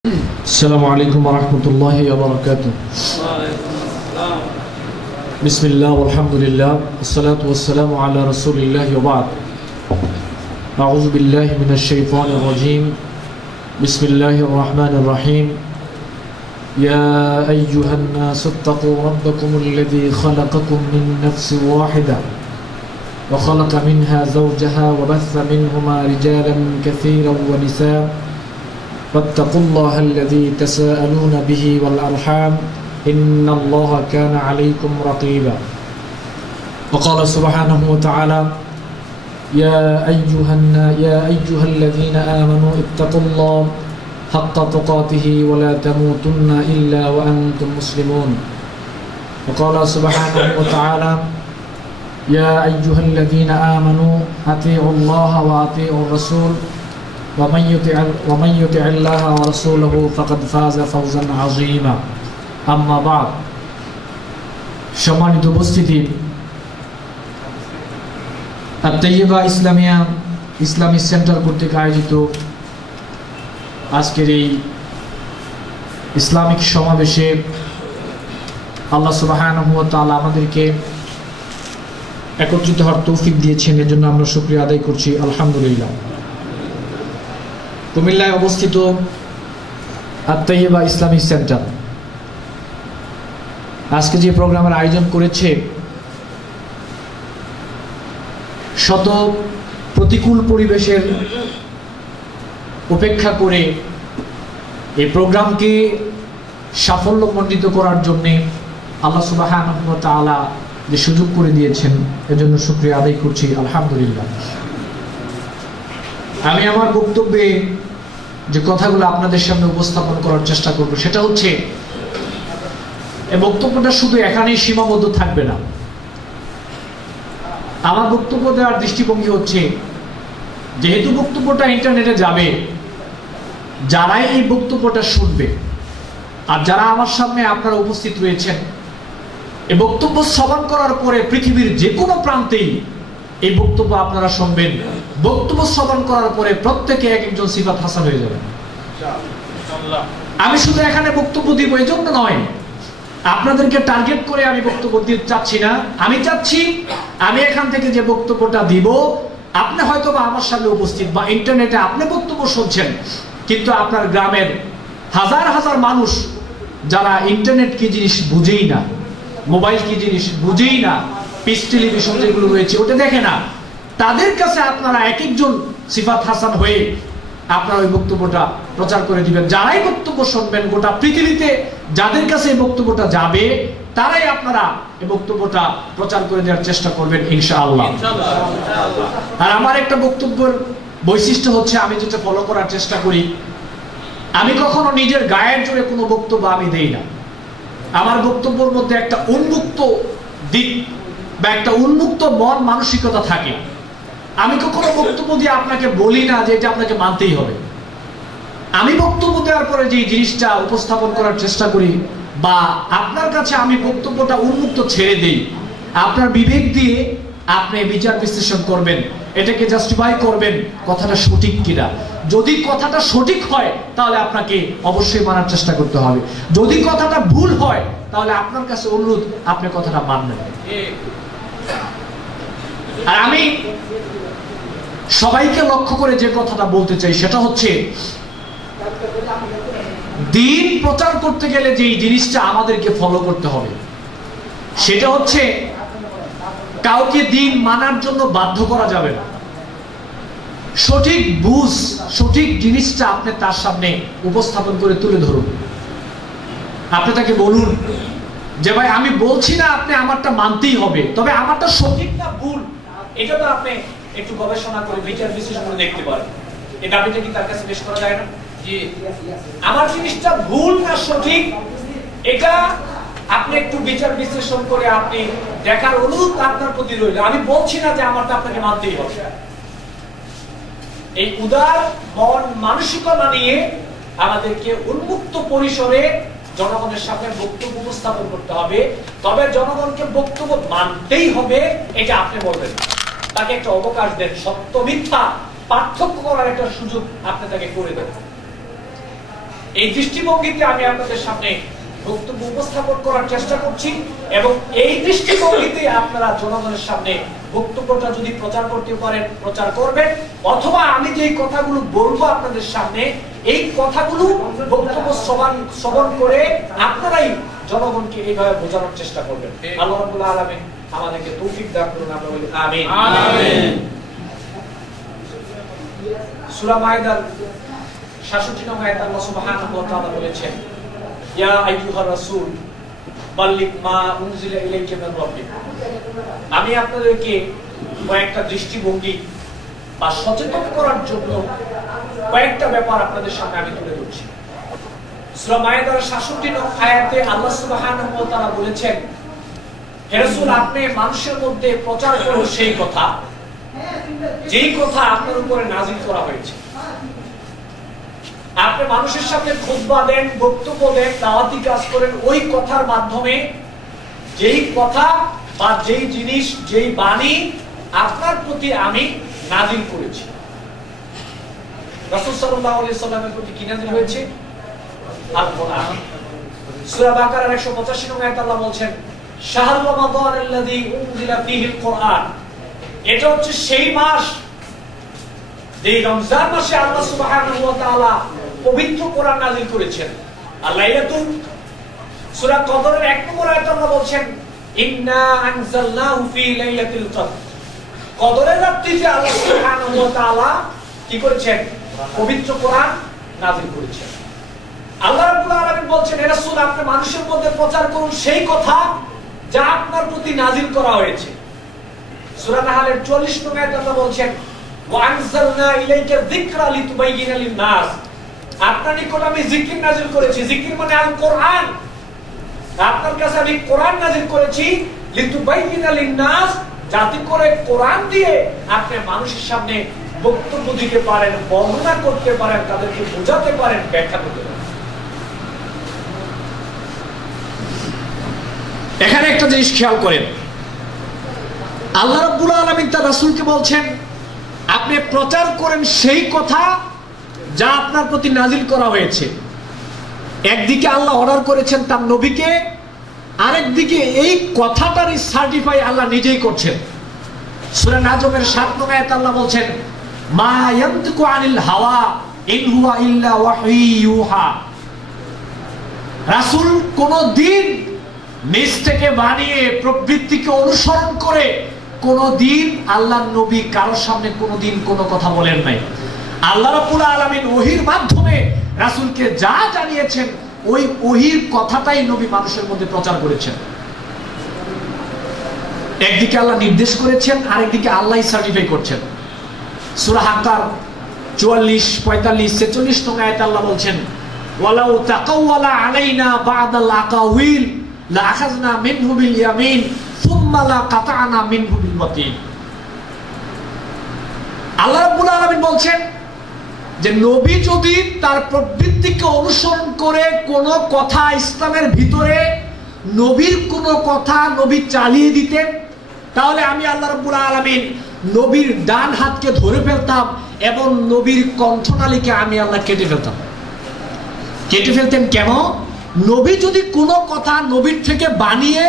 السلام عليكم ورحمة الله وبركاته. بسم الله والحمد لله والصلاة والسلام على رسول الله وبعد. أعوذ بالله من الشيطان الرجيم. بسم الله الرحمن الرحيم. يا أيها الناس اتقوا ربكم الذي خلقكم من نفس واحدة وخلق منها زوجها وبث منهما رجالا كثيرا ونساء واتقوا الله الذي تساءلون به والأرحام إن الله كان عليكم رقيبا. وقال سبحانه وتعالى يا أيها الذين آمنوا اتقوا الله حق تقاته ولا تموتن إلا وأنتم مسلمون. وقال سبحانه وتعالى يا أيها الذين آمنوا أطيعوا الله وأطيعوا الرسول ومن يطع الله ورسوله فقد فاز فوزا عظيما. أما بعد. সম্মানিত উপস্থিতি, আত-তাইয়্যিবা Islamia Islamic centre কর্তৃক আয়োজিত আজকের এই ইসলামিক সমাবেশে আল্লাহ সুবহানাহু ওয়া তাআলা আমাদেরকে একত্রিত হওয়ার তৌফিক দিয়েছেন, এর জন্য আমরা শুকরিয়া আদায় করছি আলহামদুলিল্লাহ। কুমিল্লায় অবস্থিত আত-তাইয়্যিবা ইসলামিক সেন্টার আজকে যে প্রোগ্রামের আয়োজন করেছে, শত প্রতিকূল পরিবেশের উপেক্ষা করে এই প্রোগ্রামকে সাফল্যমণ্ডিত করার জন্য আল্লাহ সুবহানাহু ওয়া তাআলা যে সুযোগ করে দিয়েছেন, এজন্য শুকরিয়া আদায় করছি আলহামদুলিল্লাহ। আমি আমার বক্তব্যে যে কথাগুলো আপনাদের সামনে উপস্থাপন করার চেষ্টা করব, সেটা হচ্ছে এই বক্তব্যটা শুধু এখানেই সীমাবদ্ধ থাকবে না। আমার বক্তব্য দেওয়ার দৃষ্টিভঙ্গি হচ্ছে, যেহেতু বক্তব্যটা ইন্টারনেটে যাবে, যারাই এই বক্তব্যটা শুনবে আর যারা আমার সামনে আপনারা উপস্থিত রয়েছেন, এই বক্তব্য শ্রবণ করার পরে পৃথিবীর যে কোনো প্রান্তেই এই বক্তব্য আপনারা শুনবেন, বক্তব্য শ্রবণ করার পরে প্রত্যেকে এক একজন সিফাত হাসান হয়ে যাবে। আমি শুধু এখানে বক্তব্য দিব এজন্য নয়, আপনাদেরকে টার্গেট করে আমি বক্তব্য দিতে চাচ্ছি না। আমি চাচ্ছি আমি এখান থেকে যে বক্তব্যটা দিব, আপনি হয়তো বা আমার সামনে উপস্থিত বা ইন্টারনেটে আপনি বক্তব্য শুনছেন, কিন্তু আপনার গ্রামের হাজার হাজার মানুষ যারা ইন্টারনেট কি জিনিস বুঝেই না, মোবাইল কি জিনিস বুঝেই না, পিস টেলিভিশন যেগুলো রয়েছে ওটা দেখে না, তাদের কাছে আপনারা এক একজন সিফাত হাসান হয়ে আপনারা ওই বক্তব্যটা প্রচার করে দিবেন। যারাই বক্তব্য শুনবেন গোটা পৃথিবীতে, যাদের কাছে এই বক্তব্যটা যাবে, তারাই আপনারা এই বক্তব্যটা প্রচার করে দেওয়ার চেষ্টা করবেন ইনশাআল্লাহ। আর আমার একটা বক্তব্যের বৈশিষ্ট্য হচ্ছে, আমি যেটা ফলো করার চেষ্টা করি, আমি কখনো নিজের গায়ের জোরে কোনো বক্তব্য আমি দেই না। আমার বক্তব্যের মধ্যে একটা উন্মুক্ত দিক বা একটা উন্মুক্ত মন মানসিকতা থাকে। আমি কখনো বক্তব্য দিয়ে আপনাকে বলি না যে এটা আপনাকে মানতেই হবে। আমি বক্তব্য দেওয়ার পরে যে জিনিসটা উপস্থাপন করার চেষ্টা করি, বা আপনার কাছে আমি বক্তব্যটা উন্মুক্ত ছেড়ে দেই, আপনার বিবেক দিয়ে আপনি বিচার বিশ্লেষণ করবেন, এটাকে জাস্টিফাই করবেন কথাটা সঠিক কিনা। যদি কথাটা সঠিক হয় তাহলে আপনাকে অবশ্যই মানার চেষ্টা করতে হবে, যদি কথাটা ভুল হয় তাহলে আপনার কাছে অনুরোধ আপনি কথাটা মানবেন। আর আমি সবাইকে লক্ষ্য করে যে কথাটা বলতে চাই, সেটা হচ্ছে দ্বীন প্রচার করতে গেলে যে জিনিসটা আমাদেরকে ফলো করতে হবে, সেটা হচ্ছে কাউকে দ্বীন মানার জন্য বাধ্য করা যাবে না। সঠিক বুঝ, সঠিক জিনিসটা আপনি তার সামনে উপস্থাপন করে তুলে ধরুন। আপনি তাকে বলুন যে ভাই, আমি বলছি না আপনি আমারটা মানতেই হবে, তবে আমারটা সঠিক না ভুল এটা তো আপনি একটু গবেষণা করে বিচার বিশ্লেষণ করে দেখতে পারেন। এই দাবিটা কি তার কাছে পেশ করা যায় না? জি, আমার জিনিসটা ভুল না সঠিক, এটা আপনি একটু বিচার বিশ্লেষণ করে আপনি দেখার অনুরোধ আপনার প্রতি রইল। আমি বলছি না যে আমারটা আপনাকে মানতেই হবে। এই উদার মন মানসিকতা নিয়ে আমাদেরকে উন্মুক্ত পরিসরে জনগণের সামনে বক্তব্য উপস্থাপন করতে হবে। তবে জনগণকে বক্তব্য মানতেই হবে এটা আপনি বলবেন, তাকে একটা অবকাশ দেন, সত্য মিথ্যা পার্থক্য করার একটা সুযোগ আপনি তাকে করে দেন। এই দৃষ্টিভঙ্গিতে আমি আপনাদের সামনে বক্তব্য উপস্থাপন করার চেষ্টা করছি, এবং এই দৃষ্টিভঙ্গিতে আপনারা জনগণের সামনে বক্তব্যটা যদি প্রচার করতে পারেন প্রচার করবেন, অথবা আমি যে কথাগুলো বলবো আপনাদের সামনে এই কথাগুলো বক্তব্য শ্রবণ করে আপনারাই জনগণকে এইভাবে বোঝানোর চেষ্টা করবেন। আল্লাহ রাব্বুল আলামিন আমাদেরকে তৌফিক দান করুন, আমরা বলি আমিন। আমিন। সূরা মায়েদার ৬৭ নং আয়াতে আল্লাহ সুবহানাহু ওয়া তাআলা বলেছেন, ইয়া আইয়ুহার রাসূল বাল্লিগ মা উনজিলা ইলাইকা মির রাব্বিক। আমি আপনাদেরকে কয়েকটা দৃষ্টিভঙ্গি বা সচেতন করার জন্য কয়েকটা ব্যাপার আপনাদের সামনে আমি তুলে ধরছি। সূরা মায়েদার ৬৭ নং আয়াতে আল্লাহ সুবহানাহু ওয়া তাআলা বলেছেন, হে রাসূল আপনি মানুষের মধ্যে প্রচার করুন সেই কথা যেই কথা আপনার উপরে নাযিল করা হয়েছে। আপনি মানুষের সামনে খুতবা দেন, বক্তব্য দেন, দাওয়াতি কাজ করেন, ওই কথার মাধ্যমে যেই কথা বা যেই জিনিস যেই বাণী আপনার প্রতি আমি নাযিল করেছি। রাসূল সাল্লাল্লাহু আলাইহি সাল্লামের প্রতি কি নাযিল হয়েছে? আল কোরআন। সূরা বাকারার ১৮৫ নং আয়াতে আল্লাহ বলছেন, শাহরু রমাদানাল্লাযী উনজিলা ফীহিল কোরআন। এটা হচ্ছে সেই মাস, এই রমজান মাসে আল্লাহ সুবহানাহু ওয়া তাআলা পবিত্র কোরআন নাযিল করেছেন। আর লাইলাতুল সূরা কদরের ১ নম্বর আয়াতে আল্লাহ বলছেন, ইন্না আনজালনাহু ফি লাইলাতিল কদর। কদরের রাত্রিতে আল্লাহ সুবহানাহু ওয়া তাআলা কি করেছেন? পবিত্র কোরআন নাযিল করেছেন। আল্লাহ রাব্বুল আলামিন বলছেন, হে রাসূল আপনি মানুষের মধ্যে প্রচার করুন সেই কথা যা আপনার প্রতি নাযিল করা হয়েছে। সূরা নাহলের ৪৪ নং আয়াতে আল্লাহ বলছেন, ওয়া আনজালনা ইলাইকা যিকরা লিতুবাইয়িনা লিন-নাস। আপনার নিকট আমি জিকির নাযিল করেছি। জিকির মানে আল কোরআন। আপনার কাছে আমি কোরআন নাযিল করেছি লিতুবাইয়িনা লিন-নাস, যাতে করে কোরআন দিয়ে আপনি মানুষের সামনে বক্তব্য দিতে পারেন, বর্ণনা করতে পারেন, তাদেরকে বোঝাতে পারেন, ব্যাখ্যা করতে পারেন। এখানে একটা জিনিস খেয়াল করেন, আল্লাহ রাব্বুল আলামিন তার রাসূলকে বলছেন আপনি প্রচার করেন সেই কথা যা আপনার প্রতি নাযিল করা হয়েছে। একদিকে আল্লাহ অর্ডার করেছেন তার নবীকে, আরেকদিকে এই কথাটার সার্টিফাই আল্লাহ নিজেই করছেন। সূরা নাজমের ৭ নং আয়াতে আল্লাহ বলছেন, মা ইয়ানতিকু আনিল হাওয়া ইন হুয়া ইল্লা ওয়াহয়ু ইউহা। রাসূল কোনদিন নিজ থেকে বানিয়ে প্রবৃত্তিকে অনুসরণ করে কোনদিন আল্লাহর নবী কারোর সামনে কোনদিন কোনো কথা বলেন নাই। আল্লাহ রাব্বুল আলামিন ওহীর মাধ্যমে রাসূলকে যা জানিয়েছেন ওই ওহীর কথাটাই নবী মানুষের মধ্যে প্রচার করেছেন। একদিকে আল্লাহ নির্দেশ করেছেন, আরেকদিকে আল্লাহই সার্টিফাই করছেন। সূরা হাক্কার ৪৪, ৪৫, ৪৬ নং আয়াতে আল্লাহ বলছেন, ওয়ালাউ তাকাওয়ালা আলাইনা বা'দাল আকাওয়িল লা আখাযনা মিনহু বিল ইয়ামিন সুম্মা লা কাতা'না মিনহু বিল ওয়াতিন। আল্লাহ রাব্বুল আলামিন বলছেন যে নবী যদি তার প্রবৃত্তিকে অনুসরণ করে কোন কথা ইসলামের ভিতরে নবীর কোন কথা নবী চালিয়ে দিতেন, তাহলে আমি আল্লাহ রাব্বুল আলামিন নবীর ডান হাতকে ধরে ফেলতাম এবং নবীর কণ্ঠনালীকে আমি আল্লাহ কেটে ফেলতাম। কেটে ফেলতেন কেন? নবী যদি কোনো কথা নবীর থেকে বানিয়ে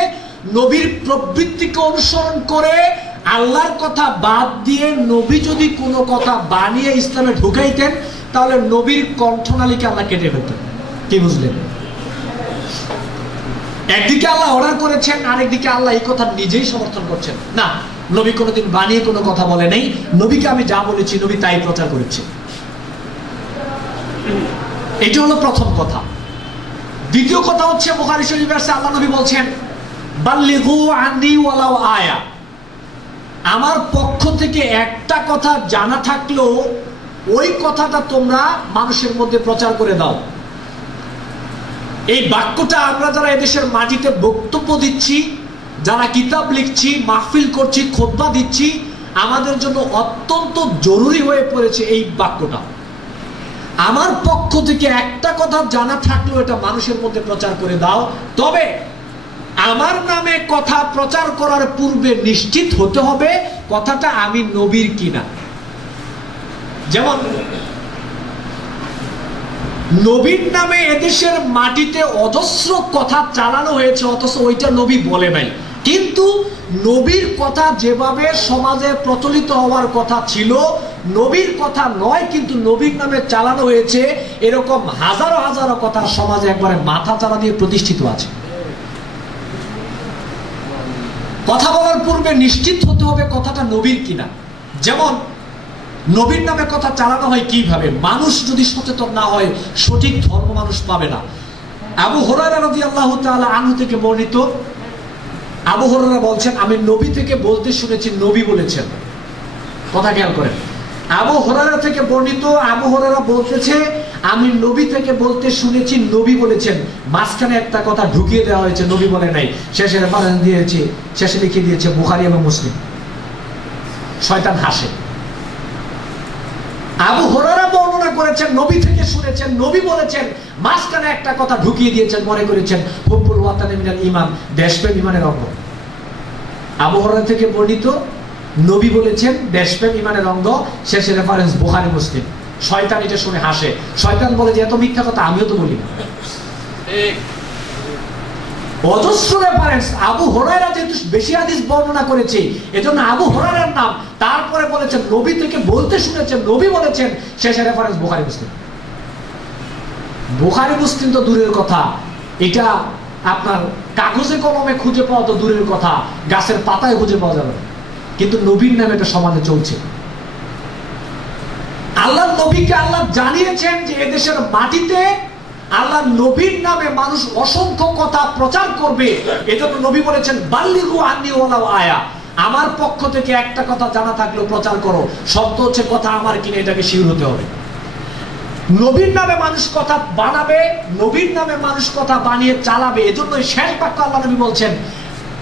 নবীর প্রবৃত্তিকে অনুসরণ করে আল্লাহর কথা বাদ দিয়ে নবী যদি কোনো কথা বানিয়ে ইসলামে ঢুকাইতেন, তাহলে নবীর কণ্ঠনালীকে আল্লাহ কেটে ফেলতেন। কি বুঝলেন? একদিকে আল্লাহ অর্ডার করেছেন, আরেকদিকে আল্লাহ এই কথা নিজেই সমর্থন করছেন। না, নবী কোনোদিন বানিয়ে কোনো কথা বলে নাই, নবীকে আমি যা বলেছি নবী তাই প্রচার করেছে। এটা হলো প্রথম কথা। দ্বিতীয় কথা হচ্ছে বুখারী শরীফে আল্লাহ নবী বলছেন, বাল্লিগু আন্নি ওয়ালাউ আয়া। আমার পক্ষ থেকে একটা কথা জানা থাকলেও ওই কথাটা তোমরা মানুষের মধ্যে প্রচার করে দাও। এই বাক্যটা আমরা যারা এদেশের মাটিতে বক্তব্য দিচ্ছি, যারা কিতাব লিখছি, মাহফিল করছি, খুতবা দিচ্ছি, আমাদের জন্য অত্যন্ত জরুরি হয়ে পড়েছে এই বাক্যটা। আমার পক্ষ থেকে একটা কথা জানা থাকলেও এটা মানুষের মধ্যে প্রচার করে দাও। তবে আমার নামে কথা প্রচার করার পূর্বে নিশ্চিত হতে হবে কথাটা আমি নবীর কিনা। যেমন নবীর নামে এদেশের মাটিতে অজস্র কথা চালানো হয়েছে, অথচ ওইটা নবী বলে নাই। কিন্তু নবীর কথা যেভাবে সমাজে প্রচলিত হওয়ার কথা ছিল, নবীর কথা নয় কিন্তু নবীর নামে চালানো হয়েছে, এরকম হাজারো হাজারো কথা সমাজে একবারে মাথা চারা দিয়ে প্রতিষ্ঠিত আছে। কথা বলার পূর্বে নিশ্চিত হতে হবে কথাটা নবীর কিনা। যেমন নবীর নামে কথা চালানো হয় কিভাবে? মানুষ যদি সচেতন না হয় সঠিক ধর্ম মানুষ পাবে না। আবু হুরায়রা রাদিয়াল্লাহু তাআলা আনহু থেকে বর্ণিত, আবু হুরায়রা বলছেন, আমি নবী থেকে বলতে শুনেছি নবী বলেছেন। কথা খেয়াল করেন, আবু হুরায়রা থেকে বর্ণিত, আবু হুরায়রা বলতেছে আমি নবী থেকে বলতে শুনেছি নবী বলেছেন। মাঝখানে একটা কথা ঢুকিয়ে দেওয়া হয়েছে, নবী বলে নাই। শেষে রেফারেন্স দিয়েছে, শেষে লিখে দিয়েছে বুখারী এবং মুসলিম। শয়তান হাসে। আবু হুরায়রা বর্ণনা করেছেন নবী থেকে শুনেছেন নবী বলেছেন, মাঝখানে একটা কথা ঢুকিয়ে দিয়েছেন, মনে করেছেন হুব্বুল ওয়াতানি মিনাল ঈমান, দেশপ্রেম ঈমানের অঙ্গ। আবু হুরায়রা থেকে বর্ণিত নবী বলেছেন দেশপ্রেম ঈমানের অঙ্গ, শেষে রেফারেন্স বুখারী মুসলিম। শয়তান এটা শুনে হাসে। শয়তান বলে যে এত মিথ্যা কথা আমিও তো বলি না। অজস্র রেফারেন্স। আবু হুরায়রা যেহেতু বেশি হাদিস বর্ণনা করেছে, এজন্য আবু হুরায়রার নাম, তারপরে বলেছেন নবী থেকে বলতে শুনেছেন নবী বলেছেন, শেষে রেফারেন্স বুখারী মুসলিম। বুখারী মুসলিম তো দূরের কথা, এটা আপনার কাগজে কলমে খুঁজে পাওয়া তো দূরের কথা, গাছের পাতায় খুঁজে পাওয়া যাবে না। কিন্তু নবীর নামে এটা সমাজে চলছে। আল্লাহ নবীকে আল্লাহ জানিয়েছেন যে এদেশের মাটিতে আল্লাহ নবীর নামে মানুষ অসংখ্য কথা প্রচার করবে। এজন্য নবী বলেছেন বাল্লিগু আন্নী ওয়ালাউ আয়া, আমার পক্ষ থেকে একটা কথা জানা থাকলেও প্রচার করো। শব্দ হচ্ছে কথা আমার কিনে, এটাকে শিওর হতে হবে। নবীর নামে মানুষ কথা বানাবে, নবীর নামে মানুষ কথা বানিয়ে চালাবে। এজন্য শেষ বাক্য আল্লাহ নবী বলছেন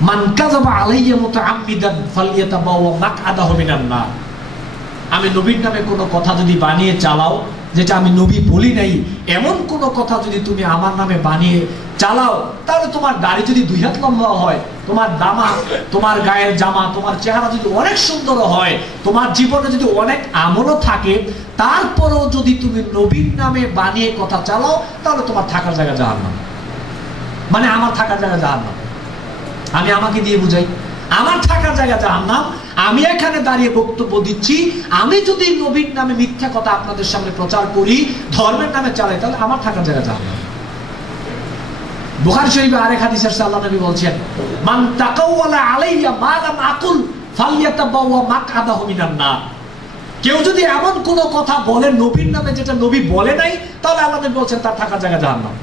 মান কাযাবা আলাইয়া মুতাআম্মিদান ফালইয়াতাবাওয়া মাকআদাহু মিনান নার। আমি নবীর নামে কোনো কথা যদি বানিয়ে চালাও, যেটা আমি নবী বলি নাই, এমন কোন কথা যদি তুমি আমার নামে বানিয়ে চালাও, তাহলে তোমার দাড়ি যদি 2 হাত লম্বা হয়, তোমার দামা, তোমার গায়ের জামা, তোমার চেহারা যদি অনেক সুন্দর হয়, তোমার জীবনে যদি অনেক আমলও থাকে, তারপরেও যদি তুমি নবীর নামে বানিয়ে কথা চালাও, তাহলে তোমার থাকার জায়গা জাহান্নাম। মানে আমার থাকার জায়গা জাহান্নাম। আমি আমাকে দিয়ে বুঝাই, আমার থাকার জায়গা জাহান্নাম। আমি এখানে দাঁড়িয়ে বক্তব্য দিচ্ছি, আমি যদি নবীর নামে মিথ্যা কথা আপনাদের সামনে প্রচার করি, ধর্মের নামে চালাই, তাহলে আমার থাকার জায়গা জাহান্নাম। বুখারী শরীফে আরেক হাদিসে আল্লাহ নবী বলছেন মান তাকাওয়ালা আলাইয়া মা লাম আকুল ফালইয়াতাবাওয়া মাকআদাহু মিনান নার। কেউ যদি এমন কোন কথা বলে নবীর নামে যেটা নবী বলে নাই, তাহলে আল্লাহ নবী বলছেন তার থাকার জায়গা জাহান্নাম।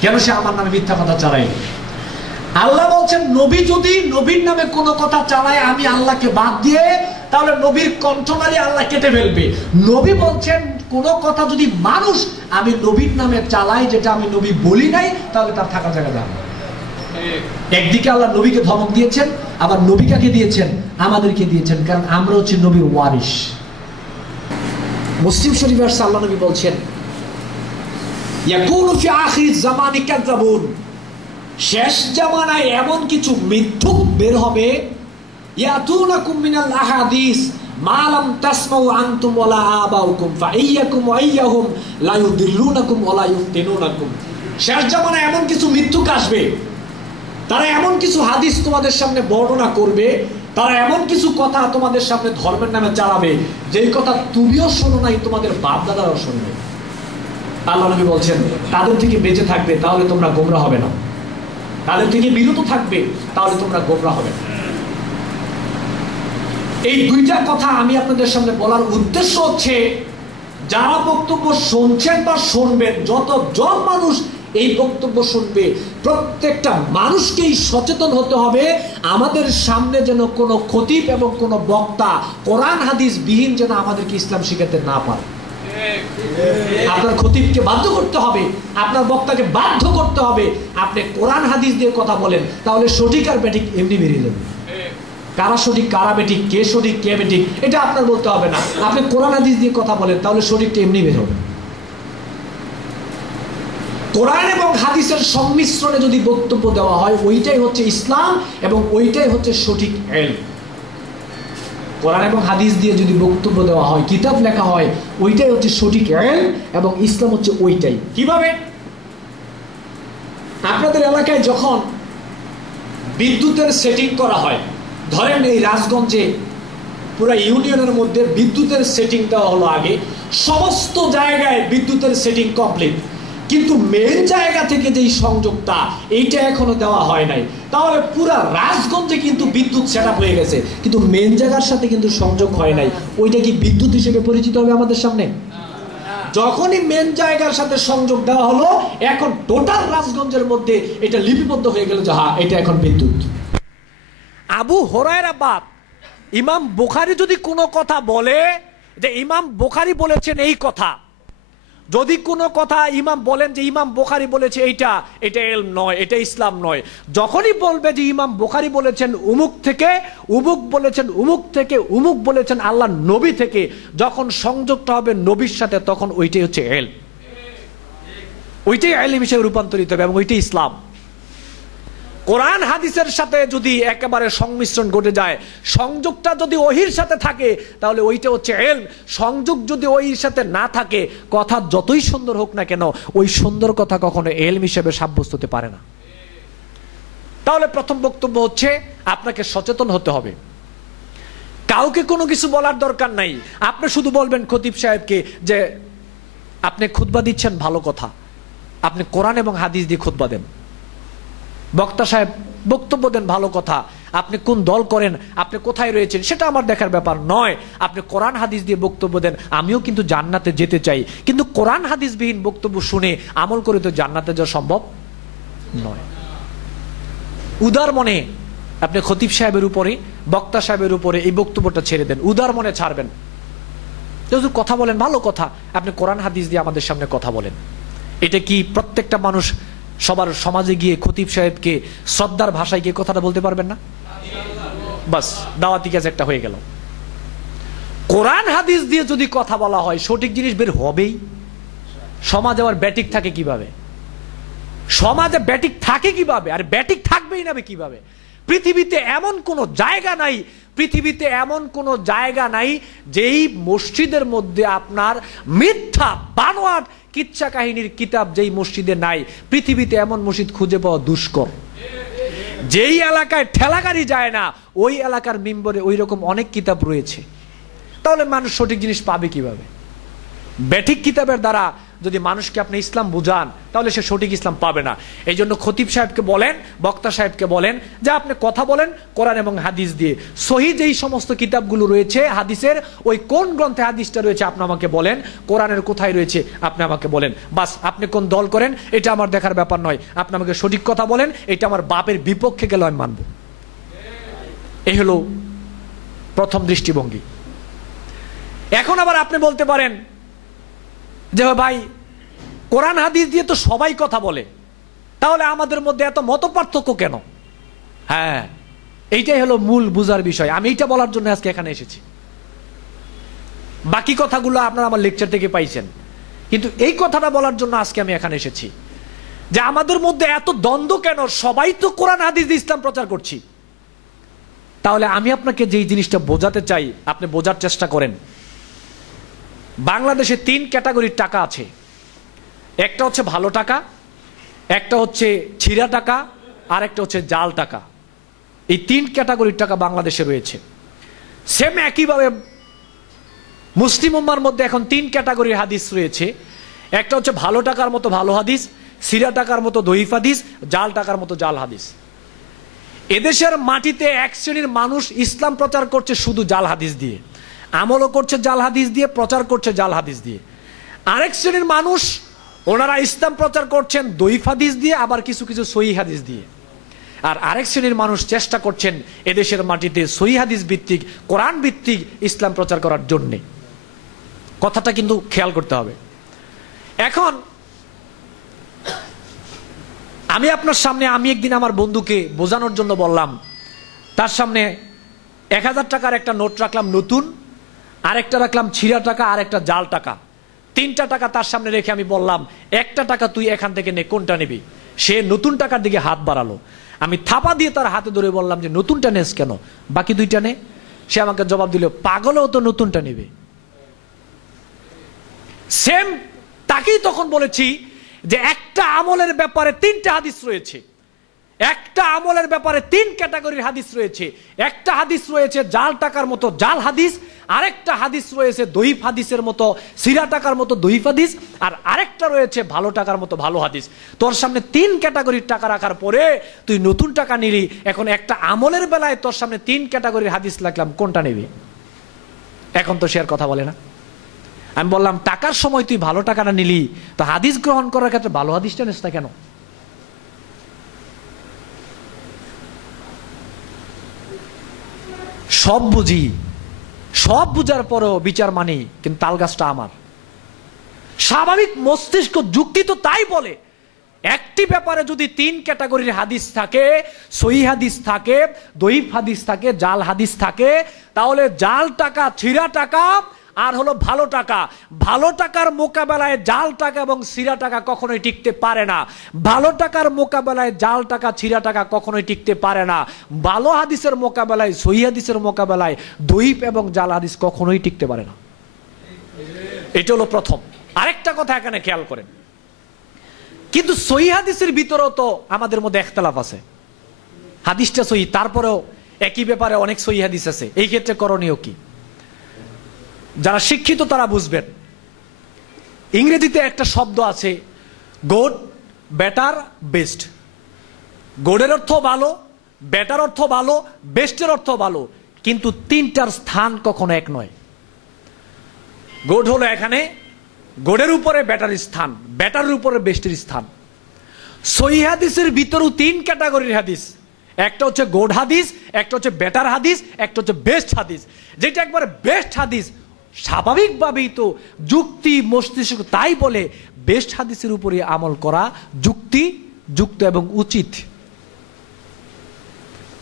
কেন? সে আমার নামে মিথ্যা কথা চালায়। আল্লাহ বলছেন নবী যদি নবীর নামে কোন কথা চালায় আমি আল্লাহকে বাদ দিয়ে, তাহলে নবীর কণ্ঠনালী আল্লাহ কেটে ফেলবে। নবী বলছেন কোন কথা যদি মানুষ আমি নবীর নামে চালাই যেটা আমি নবী বলি নাই, তাহলে তার থাকার জায়গা যাবে। একদিকে আল্লাহ নবীকে ধমক দিয়েছেন, আবার নবী কাকে দিয়েছেন? আমাদেরকে দিয়েছেন, কারণ আমরা হচ্ছে নবীর ওয়ারিস। মুসলিম শরীফে আল্লাহ নবী বলছেন ইয়াকুনু ফি আখির জামানি কাযাবুন, শেষ জামানায় এমন কিছু মিথ্যুক বের হবে, ইয়াতুনাকুম মিনাল আহাদিস মা লাম তাসমাউ আনতুম ওয়ালা আবাউকুম ফাইয়াকুম ওয়া ইয়াহুম লা ইউদিল্লুনাকুম ওয়া লা ইফতিনুনাকুম। শেষ জামানায় এমন কিছু মিথ্যুক আসবে, তারা এমন কিছু হাদিস তোমাদের সামনে বর্ণনা করবে, তারা এমন কিছু কথা তোমাদের সামনে ধর্মের নামে চালাবে, যেই কথা তুমিও শোনো নাই, তোমাদের বাপ দাদারাও শোনে। আল্লাহ নবী বলছেন তাদের থেকে বেঁচে থাকবে, তাহলে তোমরা গোমরা হবে না। তাদের থেকে বিরত থাকবে, তাহলে তোমরা গোমরা হবে না। এই দুইটা কথা আমি আপনাদের সামনে বলার উদ্দেশ্য হচ্ছে, যারা বক্তব্য শুনছেন বা শুনবেন, যতজন মানুষ এই বক্তব্য শুনবে, প্রত্যেকটা মানুষকেই সচেতন হতে হবে। আমাদের সামনে যেন কোনো খতিব এবং কোনো বক্তা কোরআন হাদিস বিহীন যেন আমাদেরকে ইসলাম শিখাতে না পারে। আপনার খতিবকে বাধ্য করতে হবে, আপনার বক্তাকে বাধ্য করতে হবে, আপনি কোরআন হাদিস দিয়ে কথা বলেন, তাহলে সঠিক আর বেঠিক এমনি বেরিয়ে যাবে। কারা সঠিক কারা বেঠিক, কে সঠিক কে বেঠিক, এটা আপনার বলতে হবে না। আপনি কোরআন হাদিস দিয়ে কথা বলেন, তাহলে সঠিকটা এমনি বের হবে। কোরআন এবং হাদিসের সংমিশ্রণে যদি বক্তব্য দেওয়া হয়, ওইটাই হচ্ছে ইসলাম এবং ওইটাই হচ্ছে সঠিক ইলম। কোরআন এবং হাদিস দিয়ে যদি বক্তব্য দেওয়া হয়, কিতাব লেখা হয়, ওইটাই হচ্ছে সঠিক ইলম এবং ইসলাম হচ্ছে ওইটাই। কিভাবে? আপনাদের এলাকায় যখন বিদ্যুতের সেটিং করা হয়, ধরেন এই রাজগঞ্জে পুরো ইউনিয়নের মধ্যে বিদ্যুতের সেটিং দেওয়া হলো, আগে সমস্ত জায়গায় বিদ্যুতের সেটিং কমপ্লিট, কিন্তু মেন জায়গা থেকে যেই সংযোগটা এইটা এখনো দেওয়া হয় নাই, তাহলে পুরো রাজগঞ্জে কিন্তু বিদ্যুৎ সেটআপ হয়ে গেছে, কিন্তু মেন জায়গার সাথে কিন্তু সংযোগ হয় নাই। ওইটা কি বিদ্যুৎ হিসেবে পরিচিত হবে আমাদের সামনে? যখনই মেন জায়গার সাথে সংযোগ দেওয়া হলো, এখন টোটাল রাজগঞ্জের মধ্যে এটা লিপিবদ্ধ হয়ে গেল যে হ্যাঁ, এটা এখন বিদ্যুৎ। আবু হুরায়রা বাদ, ইমাম বুখারী যদি কোনো কথা বলে যে ইমাম বুখারী বলেছেন এই কথা, যদি কোনো কথা ইমাম বলেন যে ইমাম বুখারী বলেছে এইটা, এটা ইলম নয়, এটা ইসলাম নয়, যখনই বলবে যে ইমাম বুখারী বলেছেন উমুক থেকে, উমুক বলেছেন উমুক থেকে, উমুক বলেছেন আল্লাহর নবী থেকে, যখন সংযোগটা হবে নবীর সাথে, তখন ওইটাই হচ্ছে ইলম, ওইটাই ইলম হিসেবে রূপান্তরিত হবে এবং ওইটাই ইসলাম। কোরআন হাদিসের সাথে যদি একেবারে সংমিশ্রণ ঘটে যায়, সংযোগটা যদি ওহির সাথে থাকে, তাহলে ওইটা হচ্ছে ইলম। সংযোগ যদি ওহির সাথে না থাকে, কথা যতই সুন্দর হোক না কেন, ওই সুন্দর কথা কখনো ইলম হিসেবে সাব্যস্ত হতে পারে না। তাহলে প্রথম বক্তব্য হচ্ছে আপনাকে সচেতন হতে হবে। কাউকে কোনো কিছু বলার দরকার নাই, আপনি শুধু বলবেন খতিব সাহেবকে যে আপনি খুতবা দিচ্ছেন, ভালো কথা, আপনি কোরআন এবং হাদিস দিয়ে খুতবা দেন। বক্তা সাহেব বক্তব্য দেন, ভালো কথা, আপনি কোন দল করেন, আপনি কোথায় রয়েছেন, সেটা আমার দেখার ব্যাপার নয়, আপনি কোরআন হাদিস দিয়ে বক্তব্য দেন। আমিও কিন্তু জান্নাতে যেতে চাই, কিন্তু কোরআন হাদিস বিহীন বক্তব্য শুনে আমল করে তো জান্নাতে যাওয়া সম্ভব নয়। উদার মনে আপনি খতিব সাহেবের উপরে, বক্তা সাহেবের উপরে এই বক্তব্যটা ছেড়ে দেন, উদার মনে ছাড়বেন। যদি কথা বলেন, ভালো কথা, আপনি কোরআন হাদিস দিয়ে আমাদের সামনে কথা বলেন। এটা কি প্রত্যেকটা মানুষ সবার সমাজে গিয়ে খতিব সাহেবকে শ্রদ্ধার ভাষায় গিয়ে কথাটা বলতে পারবেন না? বাস, দাওয়াতি কাজ একটা হয়ে গেল। কোরআন হাদিস দিয়ে যদি কথা বলা হয়, সঠিক জিনিস বের হবেই। সমাজে আবার ব্যাটিক থাকে কিভাবে? সমাজে ব্যাটিক থাকে কিভাবে? আর ব্যাটিক থাকবেই না কিভাবে? পৃথিবীতে এমন কোনো জায়গা নাই, পৃথিবীতে এমন কোনো জায়গা নাই যেই মসজিদের মধ্যে আপনার মিথ্যা বানোয়াট কিচ্ছা কাহিনীর কিতাব যেই মসজিদে নাই। পৃথিবীতে এমন মসজিদ খুঁজে পাওয়া দুষ্কর। যেই এলাকায় ঠেলাগাড়ি যায় না, ওই এলাকার মিম্বরে ওই রকম অনেক কিতাব রয়েছে। তাহলে মানুষ সঠিক জিনিস পাবে কিভাবে? ব্যাঠিক কিতাবের দ্বারা যদি মানুষকে আপনি ইসলাম বুঝান, তাহলে সে সঠিক ইসলাম পাবে না। এই জন্য খতিব সাহেবকে বলেন, বক্তা সাহেবকে বলেন যে আপনি কথা বলেন কোরআন এবং হাদিস দিয়ে। সহি যেই সমস্ত কিতাবগুলো রয়েছে হাদিসের, ওই কোন গ্রন্থে হাদিসটা রয়েছে আপনি আমাকে বলেন, কোরআনের কোথায় রয়েছে আপনি আমাকে বলেন। বাস, আপনি কোন দল করেন এটা আমার দেখার ব্যাপার নয়, আপনি আমাকে সঠিক কথা বলেন, এটা আমার বাপের বিপক্ষে গেলে আমি মানব। এই হলো প্রথম দৃষ্টিভঙ্গি। এখন আবার আপনি বলতে পারেন যে ভাই, কোরআন হাদিস দিয়ে তো সবাই কথা বলে, তাহলে আমাদের মধ্যে এত মত পার্থক্য কেন? হ্যাঁ, এইটাই হলো মূল বুঝার বিষয়। আমি এইটা বলার জন্য আজকে এখানে এসেছি। বাকি কথাগুলো আপনারা আমার লেকচার থেকে পাইছেন, কিন্তু এই কথাটা বলার জন্য আজকে আমি এখানে এসেছি যে আমাদের মধ্যে এত দ্বন্দ্ব কেন? সবাই তো কোরআন হাদিস দিয়ে ইসলাম প্রচার করছি। তাহলে আমি আপনাকে যেই জিনিসটা বোঝাতে চাই, আপনি বোঝার চেষ্টা করেন। বাংলাদেশে 3 ক্যাটাগরির টাকা আছে। একটা হচ্ছে ভালো টাকা, একটা হচ্ছে ছিঁড়া টাকা, আর একটা হচ্ছে জাল টাকা। এই 3 ক্যাটাগরির টাকা বাংলাদেশে রয়েছে। সেম একইভাবে মুসলিম উম্মার মধ্যে এখন 3 ক্যাটাগরির হাদিস রয়েছে। একটা হচ্ছে ভালো টাকার মতো ভালো হাদিস, ছিঁড়া টাকার মতো দঈফ হাদিস, জাল টাকার মতো জাল হাদিস। এদেশের মাটিতে এক শ্রেণীর মানুষ ইসলাম প্রচার করছে শুধু জাল হাদিস দিয়ে, আমলও করছে জাল হাদিস দিয়ে, প্রচার করছে জাল হাদিস দিয়ে। আরেক শ্রেণীর মানুষ, ওনারা ইসলাম প্রচার করছেন দঈফ হাদিস দিয়ে, আবার কিছু কিছু সহিহ হাদিস দিয়ে। আর আরেক শ্রেণীর মানুষ চেষ্টা করছেন এদেশের মাটিতে সহিহ হাদিস ভিত্তিক, কোরআন ভিত্তিক ইসলাম প্রচার করার জন্যে। কথাটা কিন্তু খেয়াল করতে হবে। এখন আমি আপনার সামনে, আমি একদিন আমার বন্ধুকে বোঝানোর জন্য বললাম, তার সামনে 1000 টাকার একটা নোট রাখলাম নতুন, আরেকটা রাখলাম ছিঁড়া টাকা, আর একটা জাল টাকা। 3টা টাকা তার সামনে রেখে আমি বললাম, একটা টাকা তুই এখান থেকে নে, কোনটা নিবি? সে নতুন টাকার দিকে হাত বাড়ালো। আমি থাপা দিয়ে তার হাতে ধরে বললাম যে নতুনটা নেস কেন, বাকি 2টা নে। সে আমাকে জবাব দিল, পাগলেও তো নতুনটা নেবে। সেম তাকেই তখন বলেছি যে একটা আমলের ব্যাপারে 3টা হাদিস রয়েছে, একটা আমলের ব্যাপারে 3 ক্যাটাগরির হাদিস রয়েছে। একটা হাদিস রয়েছে জাল টাকার মতো জাল হাদিস, আরেকটা হাদিস রয়েছে দইফ হাদিসের মতো সিরা টাকার মতো দইফ হাদিস, আর আরেকটা রয়েছে ভালো টাকার মতো ভালো হাদিস। তোর সামনে 3 ক্যাটাগরির টাকা রাখার পরে তুই নতুন টাকা নিলি, এখন একটা আমলের বেলায় তোর সামনে 3 ক্যাটাগরির হাদিস লাগলাম, কোনটা নিবি? এখন তো সে আর কথা বলে না। আমি বললাম, টাকার সময় তুই ভালো টাকাটা নিলি, তো হাদিস গ্রহণ করার ক্ষেত্রে ভালো হাদিসটা নিস না কেন? সব বুঝি, সব বুঝার পরেও বিচার মানি, কিন্তু তাল গাছটা আমার। স্বাভাবিক মস্তিষ্ক যুক্তি তো তাই বলে, একটি ব্যাপারে যদি 3 ক্যাটাগরির হাদিস থাকে, সহিহ হাদিস থাকে, দইফ হাদিস থাকে, জাল হাদিস থাকে, তাহলে জাল টাকা, ছিঁড়া টাকা আর হলো ভালো টাকা, ভালো টাকার মোকাবেলায় জাল টাকা এবং ছিঁড়া টাকা কখনোই টিকতে পারে না। ভালো টাকার মোকাবেলায় জাল টাকা, ছিঁড়া টাকা কখনোই টিকতে পারে না। ভালো হাদিসের মোকাবেলায়, সহিহ হাদিসের মোকাবেলায় দইফ এবং জাল হাদিস কখনোই টিকতে পারে না। এটা হলো প্রথম। আরেকটা কথা এখানে খেয়াল করেন, কিন্তু সহিহ হাদিসের ভিতরেও তো আমাদের মধ্যে ইখতিলাফ আছে। হাদিসটা সহিহ, তারপরেও একই ব্যাপারে অনেক সহিহ হাদিস আছে। এই ক্ষেত্রে করণীয় কি? যারা শিক্ষিত তারা বুঝবেন, ইংরেজিতে একটা শব্দ আছে গুড, বেটার, বেস্ট। গুডের অর্থ ভালো, বেটার অর্থ ভালো, বেস্টের অর্থ ভালো, কিন্তু 3টার স্থান কখনো এক নয়। গুড হলো এখানে, গুডের উপরে বেটার স্থান, বেটারের উপরে বেস্টের স্থান। সহিহ হাদিসের ভিতরেও 3 ক্যাটাগরির হাদিস, একটা হচ্ছে গুড হাদিস, একটা হচ্ছে বেটার হাদিস, একটা হচ্ছে বেস্ট হাদিস। যেটা একবারে বেস্ট হাদিস, স্বাভাবিকভাবেই তো যুক্তি মস্তিষ্ক তাই বলে বেস্ট হাদিসের উপরে আমল করা যুক্ত এবং উচিত।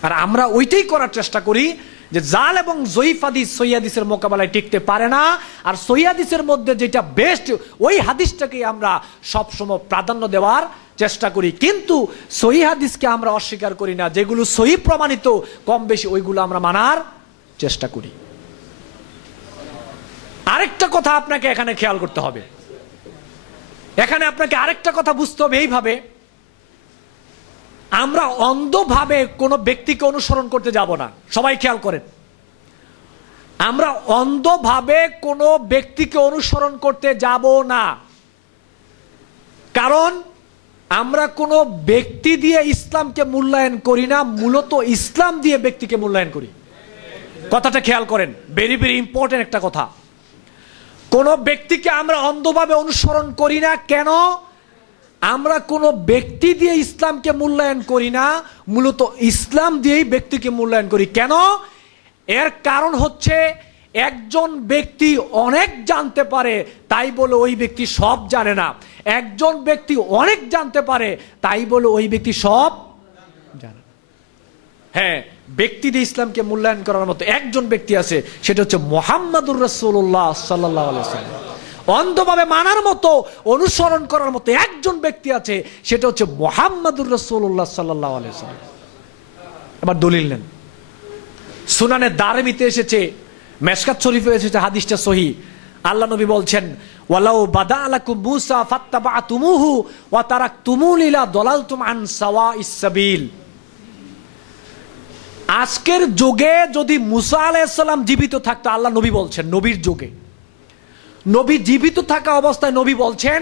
আর আমরা ওইটাই করার চেষ্টা করি যে জাল এবং জয়ীফ হাদিস সহিহ হাদিসের মোকাবেলায় টিকতে পারে না, আর সহিহ হাদিসের মধ্যে যেটা বেস্ট ওই হাদিসটাকে আমরা সবসময় প্রাধান্য দেওয়ার চেষ্টা করি। কিন্তু সহিহ হাদিসকে আমরা অস্বীকার করি না, যেগুলো সহিহ প্রমাণিত কম বেশি ওইগুলো আমরা মানার চেষ্টা করি। আরেকটা কথা আপনাকে এখানে খেয়াল করতে হবে, এখানে আপনাকে আরেকটা কথা বুঝতে হবে এইভাবে, আমরা অন্ধভাবে কোনো ব্যক্তিকে অনুসরণ করতে যাব না। সবাই খেয়াল করেন, আমরা অন্ধভাবে কোনো ব্যক্তিকে অনুসরণ করতে যাব না, কারণ আমরা কোনো ব্যক্তি দিয়ে ইসলামকে মূল্যায়ন করি না, মূলত ইসলাম দিয়ে ব্যক্তিকে মূল্যায়ন করি। কথাটা খেয়াল করেন, ভেরি ভেরি ইম্পর্টেন্ট একটা কথা। কোন ব্যক্তিকে আমরা অন্ধভাবে অনুসরণ করি না। কেন? আমরা কোন ব্যক্তি দিয়ে ইসলামকে মূল্যায়ন করি না, মূলত ইসলাম দিয়েই ব্যক্তিকে মূল্যায়ন করি। কেন? এর কারণ হচ্ছে একজন ব্যক্তি অনেক জানতে পারে, তাই বলে ওই ব্যক্তি সব জানে না। একজন ব্যক্তি অনেক জানতে পারে, তাই বলে ওই ব্যক্তি সব জানে। হ্যাঁ, ব্যক্তি দিয়ে ইসলামকে মূল্যায়ন করার মতো একজন ব্যক্তি আছে, সেটা হচ্ছে মুহাম্মাদুর রাসূলুল্লাহ সাল্লাল্লাহু আলাইহি ওয়াসাল্লাম। অন্ধভাবে মানার মতো, অনুসরণ করার মতো একজন ব্যক্তি আছে, সেটা হচ্ছে মুহাম্মাদুর রাসূলুল্লাহ সাল্লাল্লাহু আলাইহি ওয়াসাল্লাম। এবার দলিল নেন, সুনানে দারমিতে এসেছে, মেশকাত শরীফে এসেছে, হাদিসটা সহিহ। আল্লাহ নবী বলছেন, ওয়ালাউ বাদা আলাকুম মুসা ফাত্তাবাতুমুহু ওয়া তারাকতুমুনি লা দালালতুম আন সাওয়াইস সাবিল। আজকের যুগে যদি মুসা আলাইহিস সালাম জীবিত থাকতো, আল্লাহ নবী বলছেন, নবীর যুগে, নবী জীবিত থাকা অবস্থায় নবী বলছেন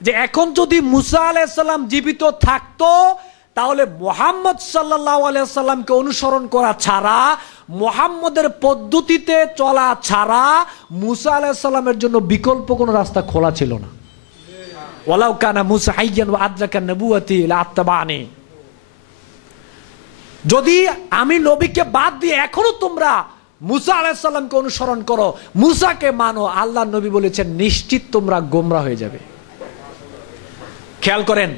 যে এখন যদি মুসা আলাইহিস সালাম জীবিত থাকতো, তাহলে মুহাম্মদ সাল্লাল্লাহু আলাইহি ওয়াসাল্লামকে অনুসরণ করা ছাড়া, মুহাম্মদের পদ্ধতিতে চলা ছাড়া মুসা আলাইহিস সালামের জন্য বিকল্প কোনো রাস্তা খোলা ছিল না। ওয়ালাউ কানা মুসা হাইয়ান ওয়া আদরাকা নবুওয়াতি লাত্তাবানি। যদি আমি নবীকে বাদ দিয়ে এখনো তোমরা মুসা আলাইহিস সালামকে অনুসরণ করো, মুসাকে মানো, আল্লাহ নবী বলেছেন নিশ্চিত তোমরা গোমরা হয়ে যাবে। খেয়াল করেন,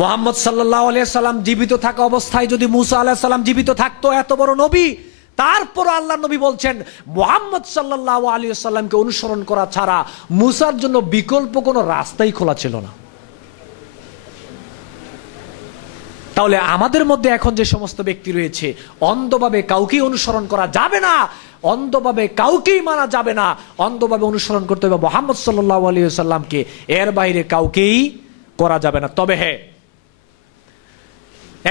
মুহাম্মদ সাল্লাল্লাহু আলাইহি সাল্লাম জীবিত থাকা অবস্থায় যদি মুসা আলাইহিস সালাম জীবিত থাকতো, এত বড় নবী, তারপর আল্লাহ নবী বলছেন মুহাম্মদ সাল্লাল্লাহু আলাইহি সাল্লামকে অনুসরণ করা ছাড়া মুসার জন্য বিকল্প কোনো রাস্তাই খোলা ছিল না। তাহলে আমাদের মধ্যে এখন যে সমস্ত ব্যক্তি রয়েছে, অন্ধভাবে কাউকেই অনুসরণ করা যাবে না, অন্ধভাবে কাউকেই মানা যাবে না, অন্ধভাবে অনুসরণ করতে হবে মুহাম্মদ সাল্লাল্লাহু আলাইহি ওয়াসাল্লামকে, এর বাইরে কাউকেই করা যাবে না। তবে হ্যাঁ,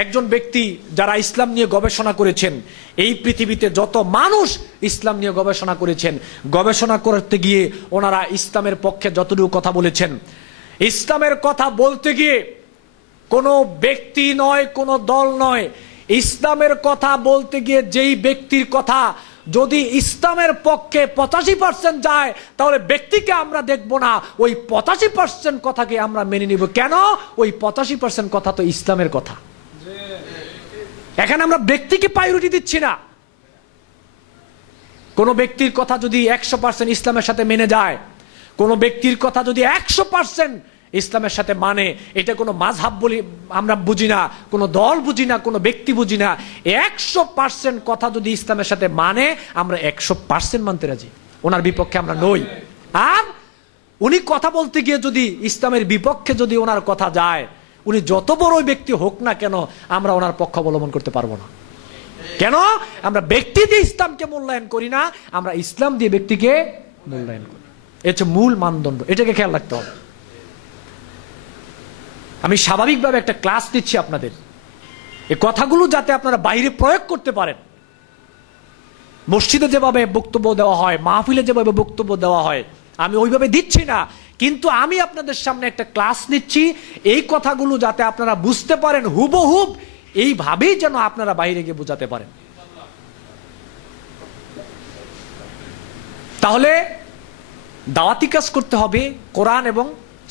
একজন ব্যক্তি যারা ইসলাম নিয়ে গবেষণা করেছেন, এই পৃথিবীতে যত মানুষ ইসলাম নিয়ে গবেষণা করেছেন, গবেষণা করতে গিয়ে ওনারা ইসলামের পক্ষে যতটুকু কথা বলেছেন, ইসলামের কথা বলতে গিয়ে কোনো ব্যক্তি নয়, কোনো দল নয়, ইসলামের কথা বলতে গিয়ে যেই ব্যক্তির কথা যদি ইসলামের পক্ষে 85% যায়, তাহলে ব্যক্তিকে আমরা দেখব না, ওই 85% কথাকে আমরা মেনে নিব। কেন? ওই 85% কথা তো ইসলামের কথা। এখানে আমরা ব্যক্তিকে প্রায়োরিটি দিচ্ছি না। কোন ব্যক্তির কথা যদি 100% ইসলামের সাথে মেনে যায়, কোন ব্যক্তির কথা যদি 100% ইসলামের সাথে মানে, এটা কোনো মাযহাব বলি আমরা বুঝি না, কোনো দল বুঝি না, কোনো ব্যক্তি বুঝি না, 100% কথা যদি ইসলামের সাথে মানে, আমরা 100% মানতে রাজি, ওনার বিপক্ষে আমরা নই। আর উনি কথা বলতে গিয়ে যদি ইসলামের বিপক্ষে যদি ওনার কথা যায়, উনি যত বড় ব্যক্তি হোক না কেন, আমরা ওনার পক্ষ অবলম্বন করতে পারবো না। কেন? আমরা ব্যক্তি দিয়ে ইসলামকে মূল্যায়ন করি না, আমরা ইসলাম দিয়ে ব্যক্তিকে মূল্যায়ন করি। এটা হচ্ছে মূল মানদণ্ড, এটাকে খেয়াল রাখতে হবে। আমি স্বাভাবিকভাবে একটা ক্লাস দিচ্ছি আপনাদের, এই কথাগুলো যাতে আপনারা বাইরে প্রয়োগ করতে পারেন। মসজিদে যেভাবে বক্তব্য দেওয়া হয়, মাহফিলে যেভাবে বক্তব্য দেওয়া হয়, আমি ওইভাবে দিচ্ছি না, কিন্তু আমি আপনাদের সামনে একটা ক্লাস নিচ্ছি, এই কথাগুলো যাতে আপনারা বুঝতে পারেন হুবহুব, এইভাবেই যেন আপনারা বাইরে গিয়ে বোঝাতে পারেন। তাহলে দাওয়াতি কাজ করতে হবে, কোরআন এবং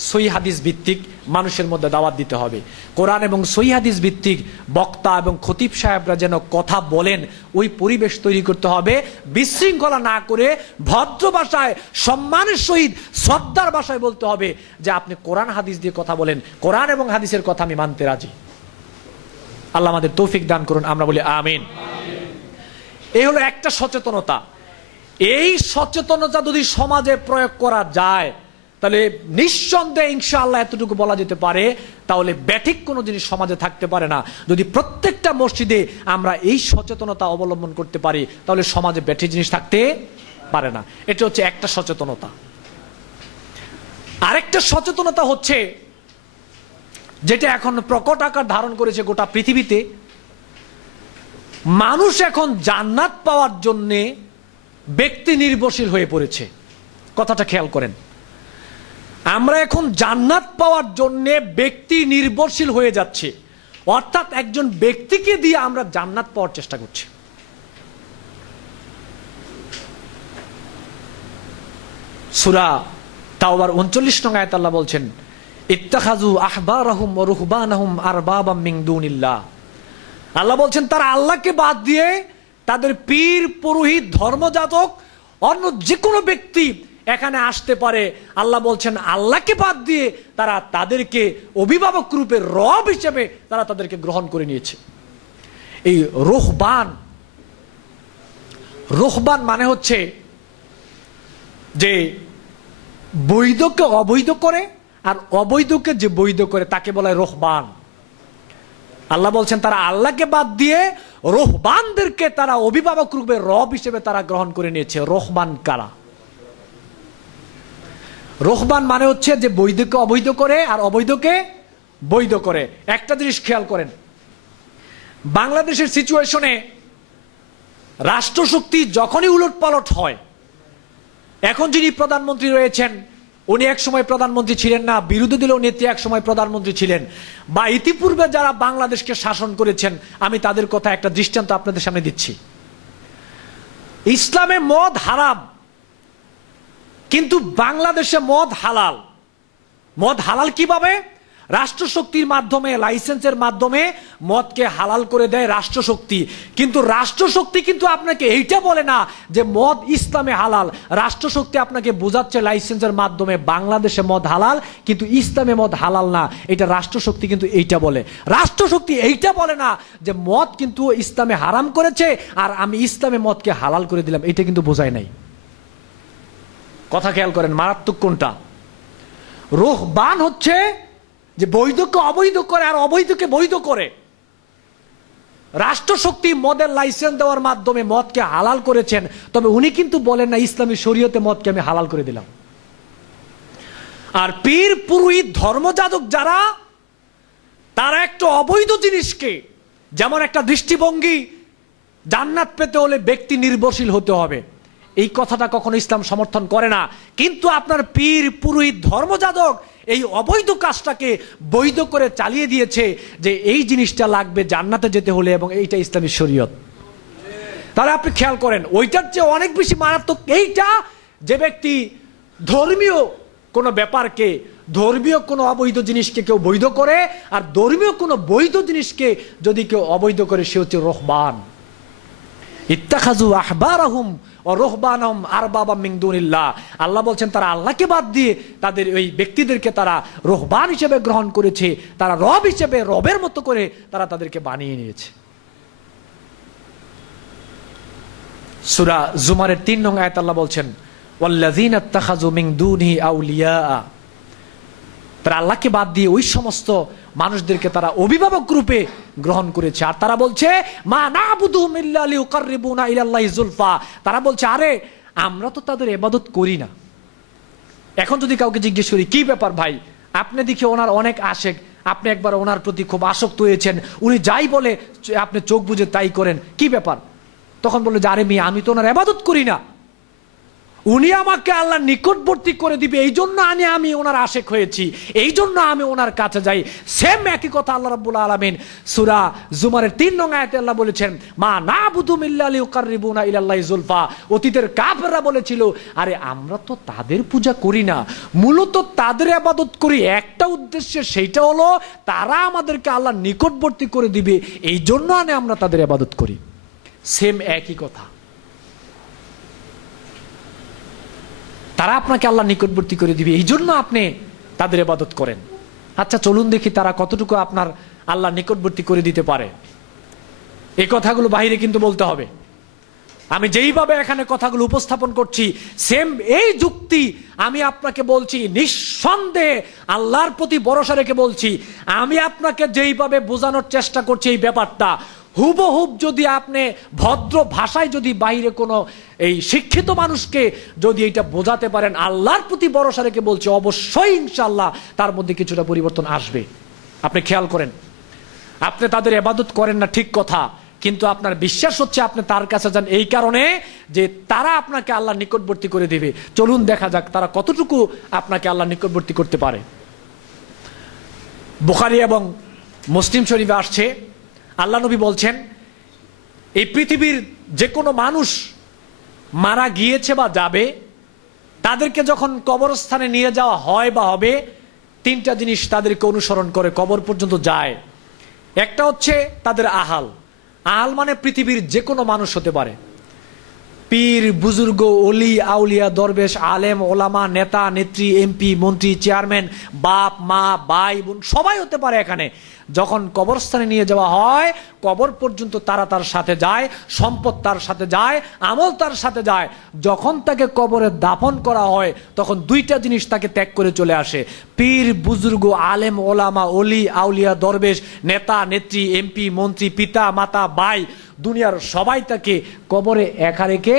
সহিহ হাদিস ভিত্তিক মানুষের মধ্যে দাওয়াত দিতে হবে। কোরআন এবং সহিহ হাদিস ভিত্তিক বক্তা এবং খতিব সাহেবরা যেন কথা বলেন, ওই পরিবেশ তৈরি করতে হবে। বিশৃঙ্খলা না করে ভদ্র ভাষায়, সম্মানের সহিত, শ্রদ্ধার ভাষায় বলতে হবে যে আপনি কোরআন হাদিস দিয়ে কথা বলেন, কোরআন এবং হাদিসের কথা আমি মানতে রাজি। আল্লাহ আমাদের তৌফিক দান করুন, আমরা বলি আমিন। এই হলো একটা সচেতনতা। এই সচেতনতা যদি সমাজে প্রয়োগ করা যায়, তাহলে নিঃসন্দেহে ইনশাআল্লাহ এতটুকু বলা যেতে পারে, তাহলে ব্যাঠিক কোনো জিনিস সমাজে থাকতে পারে না। যদি প্রত্যেকটা মসজিদে আমরা এই সচেতনতা অবলম্বন করতে পারি, তাহলে সমাজে ব্যাঠিক জিনিস থাকতে পারে না। এটা হচ্ছে একটা সচেতনতা। আরেকটা সচেতনতা হচ্ছে, যেটা এখন প্রকট আকার ধারণ করেছে গোটা পৃথিবীতে, মানুষ এখন জান্নাত পাওয়ার জন্যে ব্যক্তি নির্ভরশীল হয়ে পড়েছে। কথাটা খেয়াল করেন, আমরা এখন জান্নাত পাওয়ার জন্য ব্যক্তি নির্ভরশীল হয়ে যাচ্ছে, অর্থাৎ একজন ব্যক্তিকে দিয়ে আমরা জান্নাত পাওয়ার চেষ্টা করছি। সূরা তাওবার 39 নং আয়াতে আল্লাহ বলছেন, ইত্তাখাযু আহবারাহুম ওয়া রুহবানাহুম আরবাবাম মিন দুনিল্লাহ। আল্লাহ বলছেন তারা আল্লাহকে বাদ দিয়ে তাদের পীর, পুরোহিত, ধর্মযাজক, অন্য যে কোনো ব্যক্তি এখানে আসতে পারে। আল্লাহ বলছেন আল্লাহকে বাদ দিয়ে তারা তাদেরকে অভিভাবক রূপে, রব হিসেবে তারা তাদেরকে গ্রহণ করে নিয়েছে। এই রুহবান মানে হচ্ছে যে বৈধকে অবৈধ করে, আর অবৈধকে যে বৈধ করে তাকে বলা হয় রুহবান। আল্লাহ বলছেন তারা আল্লাহকে বাদ দিয়ে রুহবানদেরকে তারা অভিভাবক রূপে, রব হিসেবে তারা গ্রহণ করে নিয়েছে। রুহবান কারা? রুহবান মানে হচ্ছে যে বৈধকে অবৈধ করে আর অবৈধকে বৈধ করে। একটা জিনিস খেয়াল করেন, বাংলাদেশের সিচুয়েশনে রাষ্ট্রশক্তি যখনই উলটপালট হয়, এখন যিনি প্রধানমন্ত্রী রয়েছেন উনি এক সময় প্রধানমন্ত্রী ছিলেন না, বিরোধী দলীয় নেত্রী এক সময় প্রধানমন্ত্রী ছিলেন, বা ইতিপূর্বে যারা বাংলাদেশকে শাসন করেছেন, আমি তাদের কথা একটা দৃষ্টান্ত আপনাদের সামনে দিচ্ছি। ইসলামে মদ হারাম, কিন্তু বাংলাদেশে মদ হালাল। মদ হালাল কিভাবে? রাষ্ট্রশক্তির মাধ্যমে, লাইসেন্সের মাধ্যমে মদকে হালাল করে দেয় রাষ্ট্রশক্তি। কিন্তু রাষ্ট্রশক্তি কিন্তু আপনাকে এইটা বলে না যে মদ ইসলামে হালাল। রাষ্ট্রশক্তি আপনাকে বোঝাচ্ছে লাইসেন্সের মাধ্যমে বাংলাদেশে মদ হালাল, কিন্তু ইসলামে মদ হালাল না। এটা রাষ্ট্রশক্তি কিন্তু এইটা বলে। রাষ্ট্রশক্তি এইটা বলে না যে মদ কিন্তু ইসলামে হারাম করেছে আর আমি ইসলামে মদকে হালাল করে দিলাম, এটা কিন্তু বোঝায় নাই। কথা খেয়াল করেন, মারাত্মক কোনটা? রুহবান হচ্ছে যে বৈধকে অবৈধ করে আর অবৈধকে বৈধ করে। রাষ্ট্রশক্তি মদের লাইসেন্স দেওয়ার মাধ্যমে মদকে হালাল করেছেন, তবে উনি কিন্তু বলেন না ইসলামী শরীয়তে মদকে আমি হালাল করে দিলাম। আর পীর পুরোহিত ধর্মযাজক যারা, তারা একটা অবৈধ জিনিসকে, যেমন একটা দৃষ্টিভঙ্গি জান্নাত পেতে হলে ব্যক্তি নির্ভরশীল হতে হবে, এই কথাটা কখনো ইসলাম সমর্থন করে না। কিন্তু আপনার পীর পুরোহিত ধর্মযাজক এই অবৈধ কাজটাকে বৈধ করে চালিয়ে দিয়েছে যে এই জিনিসটা লাগবে জান্নাতে যেতে হলে, এবং এইটা ইসলামী শরীয়ত। তাহলে আপনি খেয়াল করেন, ওইটার চেয়ে অনেক বেশি মারাত্মক এইটা, যে ব্যক্তি ধর্মীয় কোনো ব্যাপারকে, ধর্মীয় কোনো অবৈধ জিনিসকে কেউ বৈধ করে, আর ধর্মীয় কোনো বৈধ জিনিসকে যদি কেউ অবৈধ করে, সে হচ্ছে রহবান। ইত্তাখাযু আহবারাহুম ওয়া রুহবানাহুম আরবাবা মিন দুনিল্লাহ। আল্লাহ বলছেন তারা আল্লাহকে বাদ দিয়ে তাদের ওই ব্যক্তিদেরকে তারা রহবান হিসেবে গ্রহণ করেছে, তারা রব হিসেবে, রবের মতো করে তারা তাদেরকে বানিয়ে নিয়েছে। সূরা জুমারের 3 নং আয়াত আল্লাহ বলছেন ওয়াল্লাযীনা ইত্তাখাযু মিন দুনিহি আউলিয়া, তারা আল্লাহকে বাদ দিয়ে ওই সমস্ত মানুষদেরকে তারা অভিভাবক রূপে গ্রহণ করেছে। আর তারা বলছে মা না'বুদুহুম ইল্লা লিইউকাররিবুনা ইলাল্লাহি যুলফা, তারা বলছে আরে আমরা তো তাদের ইবাদত করি না। এখন যদি কাউকে জিজ্ঞেস করি কি ব্যাপার ভাই, আপনি দেখি ওনার অনেক আশেক, আপনি একবার ওনার প্রতি খুব আসক্ত হয়েছেন, উনি যাই বলে আপনি চোখ বুজে তাই করেন, কি ব্যাপার? তখন বললো যে আরে মিয়া আমি তো ওনার ইবাদত করি না, উনি আমাকে আল্লাহর নিকটবর্তী করে দিবে, এই জন্য আমি ওনার আশেক হয়েছি, এই জন্য আমি ওনার কাছে যাই। সেম একই কথা আল্লাহ রাব্বুল আলামিন সূরা জুমারের 3 নং আয়াতে আল্লাহ বলেছেন মা না'বুদুহুম ইল্লা লিইউকাররিবুনা ইলাল্লাহি যুলফা। অতীতের কাফেররা বলেছিল আরে আমরা তো তাদের পূজা করি না, মূলত তাদের ইবাদত করি একটা উদ্দেশ্যে, সেইটা হলো তারা আমাদেরকে আল্লাহর নিকটবর্তী করে দিবে, এই জন্য আমরা তাদের ইবাদত করি। সেম একই কথা, তারা আপনাকে আল্লাহ নিকটবর্তী করে দিবে, এই জন্য আপনি তাদের ইবাদত করেন। আচ্ছা চলুন দেখি তারা কতটুকু আপনার আল্লাহ নিকটবর্তী করে দিতে পারে। এই কথাগুলো বাইরে কিন্তু বলতে হবে। আমি যেইভাবে এখানে কথাগুলো উপস্থাপন করছি, সেম এই যুক্তি আমি আপনাকে বলছি, নিঃসন্দেহে আল্লাহর প্রতি ভরসা রেখে বলছি, আমি আপনাকে যেইভাবে বোঝানোর চেষ্টা করছি এই ব্যাপারটা, হুবহুব যদি আপনি ভদ্র ভাষায় যদি বাইরে কোনো এই শিক্ষিত মানুষকে যদি এটা বোঝাতে পারেন, আল্লাহর প্রতি ভরসা রেখে বলছি অবশ্যই ইনশাআল্লাহ তার মধ্যে কিছুটা পরিবর্তন আসবে। আপনি খেয়াল করেন, আপনি তাদের ইবাদত করেন না ঠিক কথা, কিন্তু আপনার বিশ্বাস হচ্ছে আপনি তার কাছে যান এই কারণে যে তারা আপনাকে আল্লাহ নিকটবর্তী করে দিবে। চলুন দেখা যাক তারা কতটুকু আপনাকে আল্লাহ নিকটবর্তী করতে পারে। বুখারী এবং মুসলিম শরীফে আসছে, আল্লাহ নবী বলছেন এই পৃথিবীর যে কোনো মানুষ মারা গিয়েছে বা যাবে, তাদেরকে যখন কবরস্থানে নিয়ে যাওয়া হয় বা হবে, 3টা জিনিস তাদেরকে অনুসরণ করে কবর পর্যন্ত যায়। একটা হচ্ছে তাদের আহাল। আহাল মানে পৃথিবীর যে কোনো মানুষ হতে পারে, পীর বুজুর্গ ওলি আউলিয়া দরবেশ আলেম ওলামা নেতা নেত্রী এমপি মন্ত্রী চেয়ারম্যান বাপ মা ভাই বোন সবাই হতে পারে। এখানে যখন কবরস্থানে নিয়ে যাওয়া হয়, কবর পর্যন্ত তারা তার সাথে যায়, সম্পদ তার সাথে যায়, আমল তার সাথে যায়। যখন তাকে কবরে দাফন করা হয় তখন 2টা জিনিস তাকে ত্যাগ করে চলে আসে, পীর বুজুর্গ আলেম ওলামা ওলি আউলিয়া দরবেশ নেতা নেত্রী এমপি মন্ত্রী পিতা মাতা ভাই, দুনিয়ার সবাই তাকে কবরে একা রেখে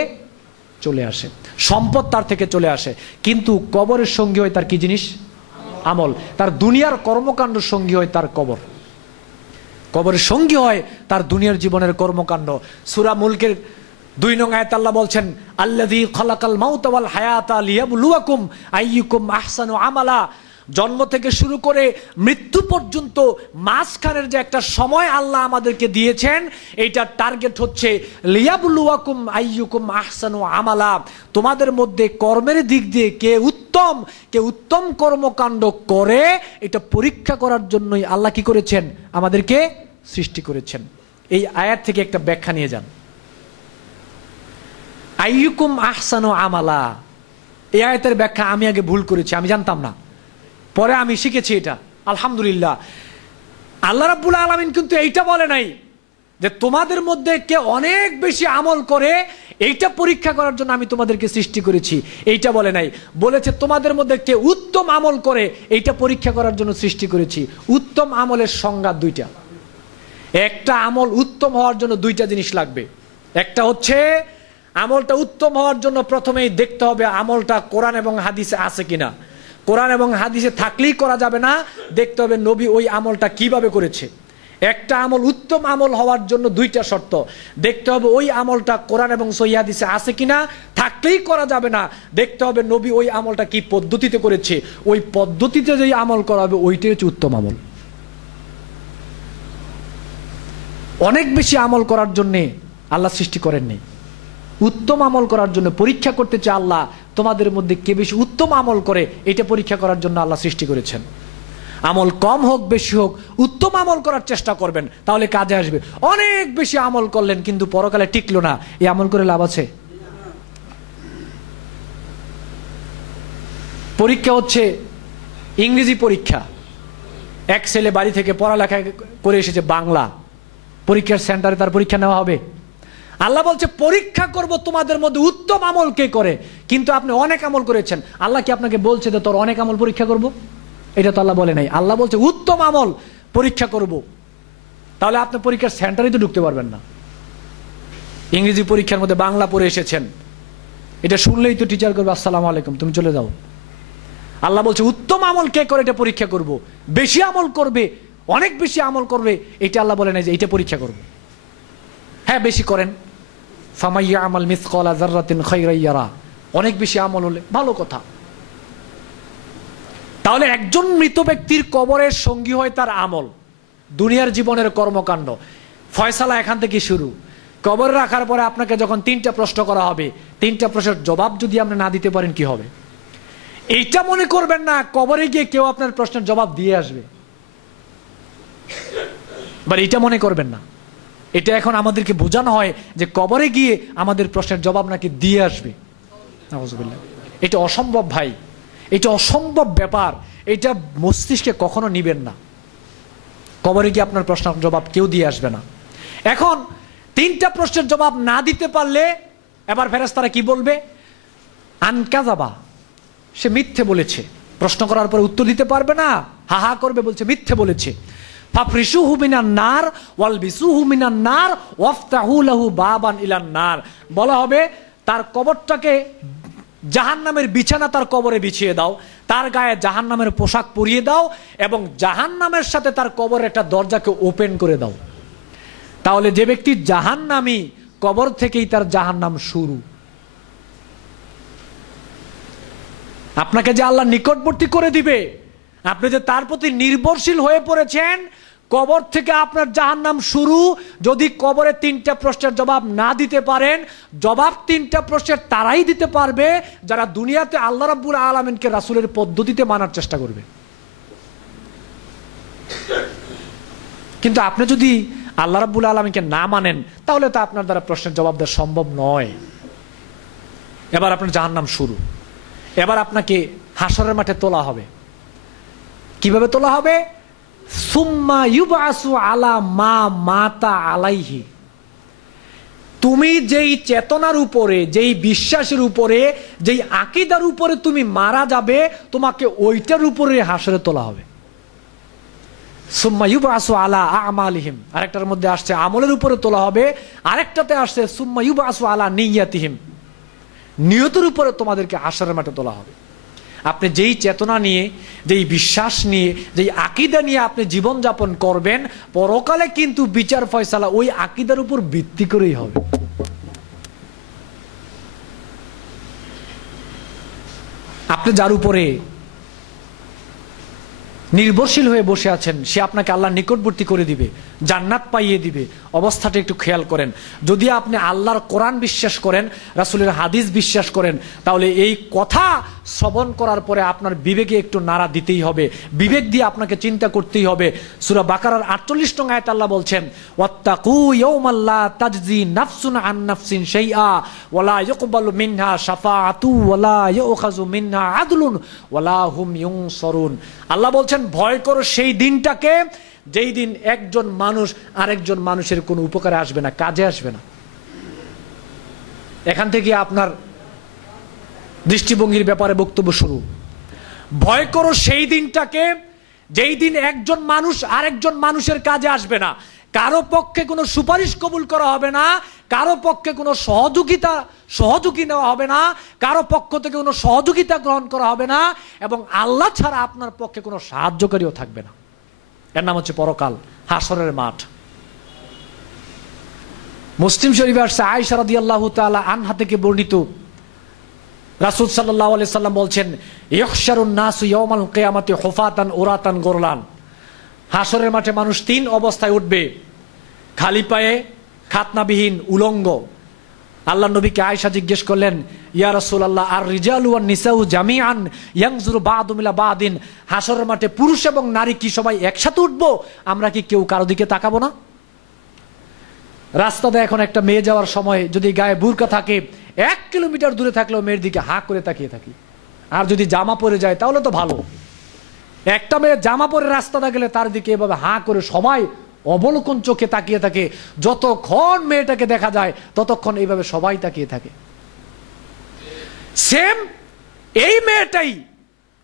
চলে আসে, সম্পদ তার থেকে চলে আসে। কিন্তু কবরের সঙ্গী হয় তার কি জিনিস? আমল। তার দুনিয়ার কর্মকাণ্ড সঙ্গী হয় তার কবর, কবরের সঙ্গী হয় তার দুনিয়ার জীবনের কর্মকাণ্ড। সূরা মুলকের 2 নং আয়াত আল্লাহ বলছেন আল্লাযী খালাকাল মাউতা ওয়াল হায়াতা লিয়াবলুয়াকুম আইয়ুকুম আহসানু আমালা। জন্ম থেকে শুরু করে মৃত্যু পর্যন্ত মাঝখানের যে একটা সময় আল্লাহ আমাদেরকে দিয়েছেন, এইটার টার্গেট হচ্ছে লিয়াবলুয়াকুম আইয়ুকুম আহসানু আমালা, তোমাদের মধ্যে কর্মের দিক দিয়ে কে উত্তম কর্মকাণ্ড করে এটা পরীক্ষা করার জন্যই আল্লাহ কি করেছেন? আমাদেরকে সৃষ্টি করেছেন। এই আয়াত থেকে একটা ব্যাখ্যা নিয়ে যান। আইয়ুকুম আহসানু আমালা, এই আয়াতের ব্যাখ্যা আমি আগে ভুল করেছি, আমি জানতাম না, পরে আমি শিখেছি এটা, আলহামদুলিল্লাহ। আল্লাহ রাব্বুল আলামিন কিন্তু এইটা বলে নাই যে তোমাদের মধ্যে কে অনেক বেশি আমল করে এইটা পরীক্ষা করার জন্য আমি তোমাদেরকে সৃষ্টি করেছি, এইটা বলে নাই। বলেছে তোমাদের মধ্যে কে উত্তম আমল করে এইটা পরীক্ষা করার জন্য সৃষ্টি করেছি। উত্তম আমলের সংজ্ঞা 2টা। একটা আমল উত্তম হওয়ার জন্য দুইটা জিনিস লাগবে। একটা হচ্ছে আমলটা উত্তম হওয়ার জন্য প্রথমেই দেখতে হবে আমলটা কোরআন এবং হাদিসে আছে কিনা। কোরআন এবং হাদিসে থাকলেই করা যাবে না, দেখতে হবে নবী ওই আমলটা কিভাবে করেছে। একটা আমল উত্তম আমল হওয়ার জন্য দুইটা শর্ত, দেখতে হবে ওই আমলটা কোরআন এবং সহিহ হাদিসে আছে কিনা, থাকলেই করা যাবে না, দেখতে হবে নবী ওই আমলটা কি পদ্ধতিতে করেছে, ওই পদ্ধতিতে যেই আমল করা হবে ওইটাই হচ্ছে উত্তম আমল। অনেক বেশি আমল করার জন্য আল্লাহ সৃষ্টি করেননি, উত্তম আমল করার জন্য পরীক্ষা করতে চায় আল্লাহ তোমাদের মধ্যে কে বেশি উত্তম আমল করে, এটা পরীক্ষা করার জন্য আল্লাহ সৃষ্টি করেছেন। আমল কম হোক বেশি হোক উত্তম আমল করার চেষ্টা করবেন, তাহলে কাজে আসবে। অনেক বেশি আমল করলেন কিন্তু পরকালে টিকলো না, এই আমল করে লাভ আছে? পরীক্ষা হচ্ছে ইংরেজি পরীক্ষা, এক ছেলে বাড়ি থেকে পড়ালেখা করে এসেছে বাংলা, পরীক্ষার সেন্টারে তার পরীক্ষা নেওয়া হবে? আল্লাহ বলছে পরীক্ষা করব তোমাদের মধ্যে উত্তম আমল কে করে, কিন্তু আপনি অনেক আমল করেছেন, আল্লাহ কি আপনাকে বলছে যে তোর অনেক আমল পরীক্ষা করব? এটা তো আল্লাহ বলে নাই। আল্লাহ বলছে উত্তম আমল পরীক্ষা করব। তাহলে আপনি পরীক্ষার সেন্টারে তো ঢুকতে পারবেন না। ইংরেজি পরীক্ষার মধ্যে বাংলা পড়ে এসেছেন, এটা শুনলেই তো টিচার করবে আসসালামু আলাইকুম তুমি চলে যাও। আল্লাহ বলছে উত্তম আমল কে করে এটা পরীক্ষা করব। বেশি আমল করবে, অনেক বেশি আমল করবে, এটা আল্লাহ বলে নাই যে এটা পরীক্ষা করব। হ্যাঁ বেশি করেন, ফামাইয়া আমাল মিসকালা যাররাতিন খায়রান ইয়ারা, অনেক বেশি আমল হলে ভালো কথা। তাহলে একজন মৃত ব্যক্তির কবরের সঙ্গী হয় তার আমল, দুনিয়ার জীবনের কর্মকাণ্ড। ফয়সালা এখান থেকে শুরু। কবরে রাখার পরে আপনাকে যখন তিনটা প্রশ্ন করা হবে, তিনটা প্রশ্নের জবাব যদি আপনি না দিতে পারেন কি হবে? এইটা মনে করবেন না কবরে গিয়ে কেউ আপনার প্রশ্নের জবাব দিয়ে আসবে, বা এটা মনে করবেন না। এটা এখন আমাদেরকে বোঝানো হয় যে কবরে গিয়ে আমাদের প্রশ্নের জবাব নাকি দিয়ে আসবে। নাউযুবিল্লাহ, এটা অসম্ভব ভাই, এটা অসম্ভব ব্যাপার, এটা মস্তিষ্কে কখনো নিবেন না। কবরে গিয়ে আপনার প্রশ্নের জবাব কেউ দিয়ে আসবে না। এখন তিনটা প্রশ্নের জবাব না দিতে পারলে এবার ফেরেশতারা কি বলবে? আনকাযাবা, সে মিথ্যে বলেছে। প্রশ্ন করার পরে উত্তর দিতে পারবে না, হা হা করবে, বলছে মিথ্যে বলেছে। ফাফরিশুহু মিনান নার ওয়ালবিসুহু মিনান নার ওয়াফতাহু লাহু বাবান ইলান নার। বলা হবে তার কবরটাকে জাহান্নামের বিছানা তার কবরে বিছিয়ে দাও, তার গায়ে জাহান্নামের পোশাক পরিয়ে দাও এবং জাহান্নামের সাথে তার কবরের একটা দরজাকে ওপেন করে দাও। তাহলে যে ব্যক্তি জাহান্নামী, কবর থেকেই তার জাহান্নাম শুরু। আপনাকে যে আল্লাহ নিকটবর্তী করে দিবে, আপনি যে তার প্রতি নির্ভরশীল হয়ে পড়েছেন, কবর থেকে আপনার জাহান্নাম শুরু। যদি কবরে তিনটা প্রশ্নের জবাব না দিতে পারেন, জবাব তিনটা প্রশ্নের তারাই দিতে পারবে যারা দুনিয়াতে আল্লাহ রাব্বুল আলামিনকে রাসূলের পদ্ধতিতে মানার চেষ্টা করবে। কিন্তু আপনি যদি আল্লাহ রাব্বুল আলামিনকে না মানেন, তাহলে তো আপনার দ্বারা প্রশ্নের জবাব দেওয়া সম্ভব নয়। এবার আপনার জাহান্নাম শুরু। এবার আপনাকে হাসরের মাঠে তোলা হবে। কিভাবে তোলা হবে? সুম্মা ইউবাসু আলা মা মাতা আলাইহি। তুমি যেই চেতনার উপরে, যেই বিশ্বাসের উপরে, যেই আকীদার উপরে তুমি মারা যাবে, তোমাকে ওইটার উপরে হাসরে তোলা হবে। সুম্মা ইউবাসু আলা আমালিহিম, আরেকটার মধ্যে আসছে আমলের উপরে তোলা হবে, আরেকটাতে আসছে সুম্মা ইউবাসু আলা নিয়াতিহিম, নিয়তের উপরে তোমাদেরকে হাসরের মাঠে তোলা হবে। আপনি যেই চেতনা নিয়ে, যেই বিশ্বাস নিয়ে, যেই আকীদা নিয়ে আপনি জীবন যাপন করবেন, পরকালে কিন্তু বিচার ফয়সালা ওই আকীদার উপর ভিত্তি করেই হবে। আপনি যার উপরে নির্ভরশীল হয়ে বসে আছেন, সে আপনাকে আল্লাহর নিকটবর্তী করে দিবে, জান্নাত পাইয়ে দিবে। অবস্থাটা একটু খেয়াল করেন। যদি আপনি আল্লাহর কোরআন বিশ্বাস করেন, রাসূলের হাদিস বিশ্বাস করেন, তাহলে এই কথা শ্রবণ করার পরে আপনার বিবেকে একটু নাড়া দিতেই হবে, বিবেক দিয়ে আপনাকে চিন্তা করতেই হবে। সূরা বাকারার 48 নং আয়াতে আল্লাহ বলছেন, ওয়াত্তাকু ইয়াওমান লা তাজজি নাফসুন আন নাফসিন শাইআ ওয়ালা ইউকবালু মিনহা শাফাআতু ওয়ালা ইউখাযু মিনহা আদলুন ওয়ালা হুম ইউনসারুন। আল্লাহ বলছেন ভয় করো সেই দিনটাকে, যেই দিন একজন মানুষ আরেকজন মানুষের কোনো উপকারে আসবে না, কাজে আসবে না। এখান থেকে আপনার দৃষ্টিভঙ্গির ব্যাপারে বক্তব্য শুরু। ভয় করো সেই দিনটাকে যেই দিন একজন মানুষ আরেকজন মানুষের কাজে আসবে না, কারো পক্ষে কোনো সুপারিশ কবুল করা হবে না, কারো পক্ষে কোনো সহযোগী নেওয়া হবে না, কারো পক্ষ থেকে কোনো সহযোগিতা গ্রহণ করা হবে না, এবং আল্লাহ ছাড়া আপনার পক্ষে কোনো সাহায্যকারীও থাকবে না। এর নাম হচ্ছে পরকাল, হাসরের মাঠ। মুসলিম শরীফে আসছে আয়েশা রাদিয়াল্লাহু তাআলা আনহা থেকে বর্ণিত, রাসূল সাল্লাল্লাহু আলাইহি সাল্লাম বলছেন, ইহশারুন নাসু ইয়াউমাল কিয়ামাতি হুফাতান উরাতান গুরলান। হাসরের মাঠে মানুষ তিন অবস্থায় উঠবে, খালি পায়ে, খাতনাবিহীন, উলঙ্গ। আল্লাহ নবীকে আয়েশা জিজ্ঞেস করলেন, ইয়া রাসূলুল্লাহ, আর রিজালু ওয়ান নিসাউ জামিআন ইয়ানজুরু বা'দুম ইলা বা'দিন, হাসরের মাঠে পুরুষ এবং নারী কি সবাই একসাথে উঠবো? আমরা কি কেউ কারো দিকে তাকাবো না? রাস্তাতে এখন একটা মেয়ে যাওয়ার সময় যদি গায়ে বুরকা থাকে, 1 কিলোমিটার দূরে থাকলেও মেয়ের দিকে হাঁ করে তাকিয়ে থাকি। আর যদি জামা পরে যায় তাহলে তো ভালো। একটা মেয়ে জামা পরে রাস্তাটা গেলে তার দিকে এভাবে হাঁ করে সবাই অবলোকন চোখে তাকিয়ে থাকে। যতক্ষণ মেয়েটাকে দেখা যায় ততক্ষণ এইভাবে সবাই তাকিয়ে থাকে। সেম এই মেয়েটাই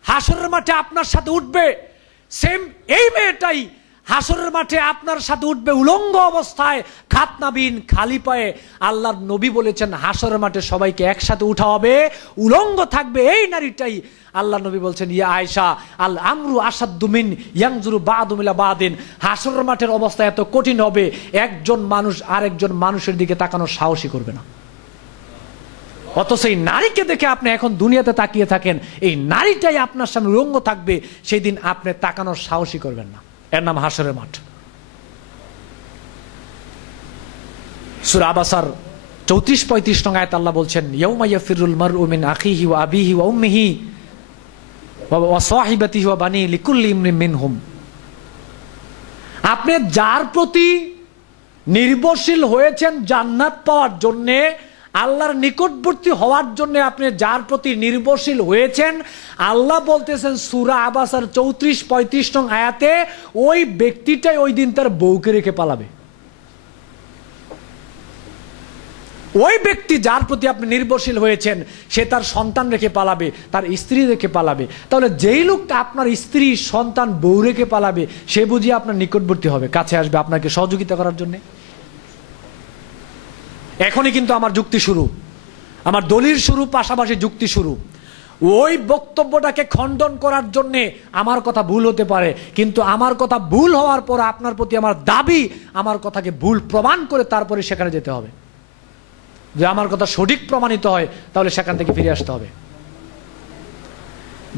হাসরের মাঠে আপনার সাথে উঠবে, সেম এই মেয়েটাই হাসরের মাঠে আপনার সাথে উঠবে উলঙ্গ অবস্থায়, খাতনাবিহীন, খালি পায়ে। আল্লাহর নবী বলেছেন হাসরের মাঠে সবাইকে একসাথে উঠা হবে, উলঙ্গ থাকবে এই নারীটাই। আল্লাহ নবী বলছেন, ইয়া আয়েশা, আল আমরু আসাদ্দু মিন ইয়ানজুরু বা'দুম ইলা বা'দিন। হাসরের মাঠের অবস্থা এত কঠিন হবে, একজন মানুষ আরেকজন মানুষের দিকে তাকানোর সাহসই করবে না। অথচ এই নারীকে দেখে আপনি এখন দুনিয়াতে তাকিয়ে থাকেন, এই নারীটাই আপনার সামনে উলঙ্গ থাকবে, সেই দিন আপনি তাকানোর সাহসই করবেন না। এর নাম হাসরের মাঠ। সূরা আবাসার 34-35 নং আয়াত আল্লাহ বলছেন, ইয়াউমা ইয়াফিরুল মারউ মিন আখিহি ওয়া আবিহি ওয়া উম্মিহি ওয়া সাহিবাতিহি ওয়া বানি লিকুল্লি ইমরিন মিনহুম। আপনি যার প্রতি নির্ভরশীল হয়েছেন জান্নাত পাওয়ার জন্যে, আল্লাহর নিকটবর্তী হওয়ার জন্য আপনি যার প্রতি নির্ভরশীল হয়েছেন, আল্লাহ বলতেছেন সূরা আবাসার 34-35 নং আয়াতে, ওই ব্যক্তিটাই ওই দিন তার বউকে রেখে পালাবে। ওই ব্যক্তি যার প্রতি আপনি নির্ভরশীল হয়েছেন সে তার সন্তান রেখে পালাবে, তার স্ত্রী রেখে পালাবে। তাহলে যেই লোকটা আপনার স্ত্রী, সন্তান, বউ রেখে পালাবে, সে বুঝিয়ে আপনার নিকটবর্তী হবে, কাছে আসবে আপনাকে সহযোগিতা করার জন্য। এখনই কিন্তু আমার যুক্তি শুরু, আমার দলিল শুরু, পাশাপাশি যুক্তি শুরু। ওই বক্তব্যটাকে খণ্ডন করার জন্য আমার কথা ভুল হতে পারে, কিন্তু আমার কথা ভুল হওয়ার পর আপনার প্রতি আমার দাবি, আমার কথাকে ভুল প্রমাণ করে তারপরে সেখানে যেতে হবে। যে আমার কথা সঠিক প্রমাণিত হয় তাহলে সেখান থেকে ফিরে আসতে হবে।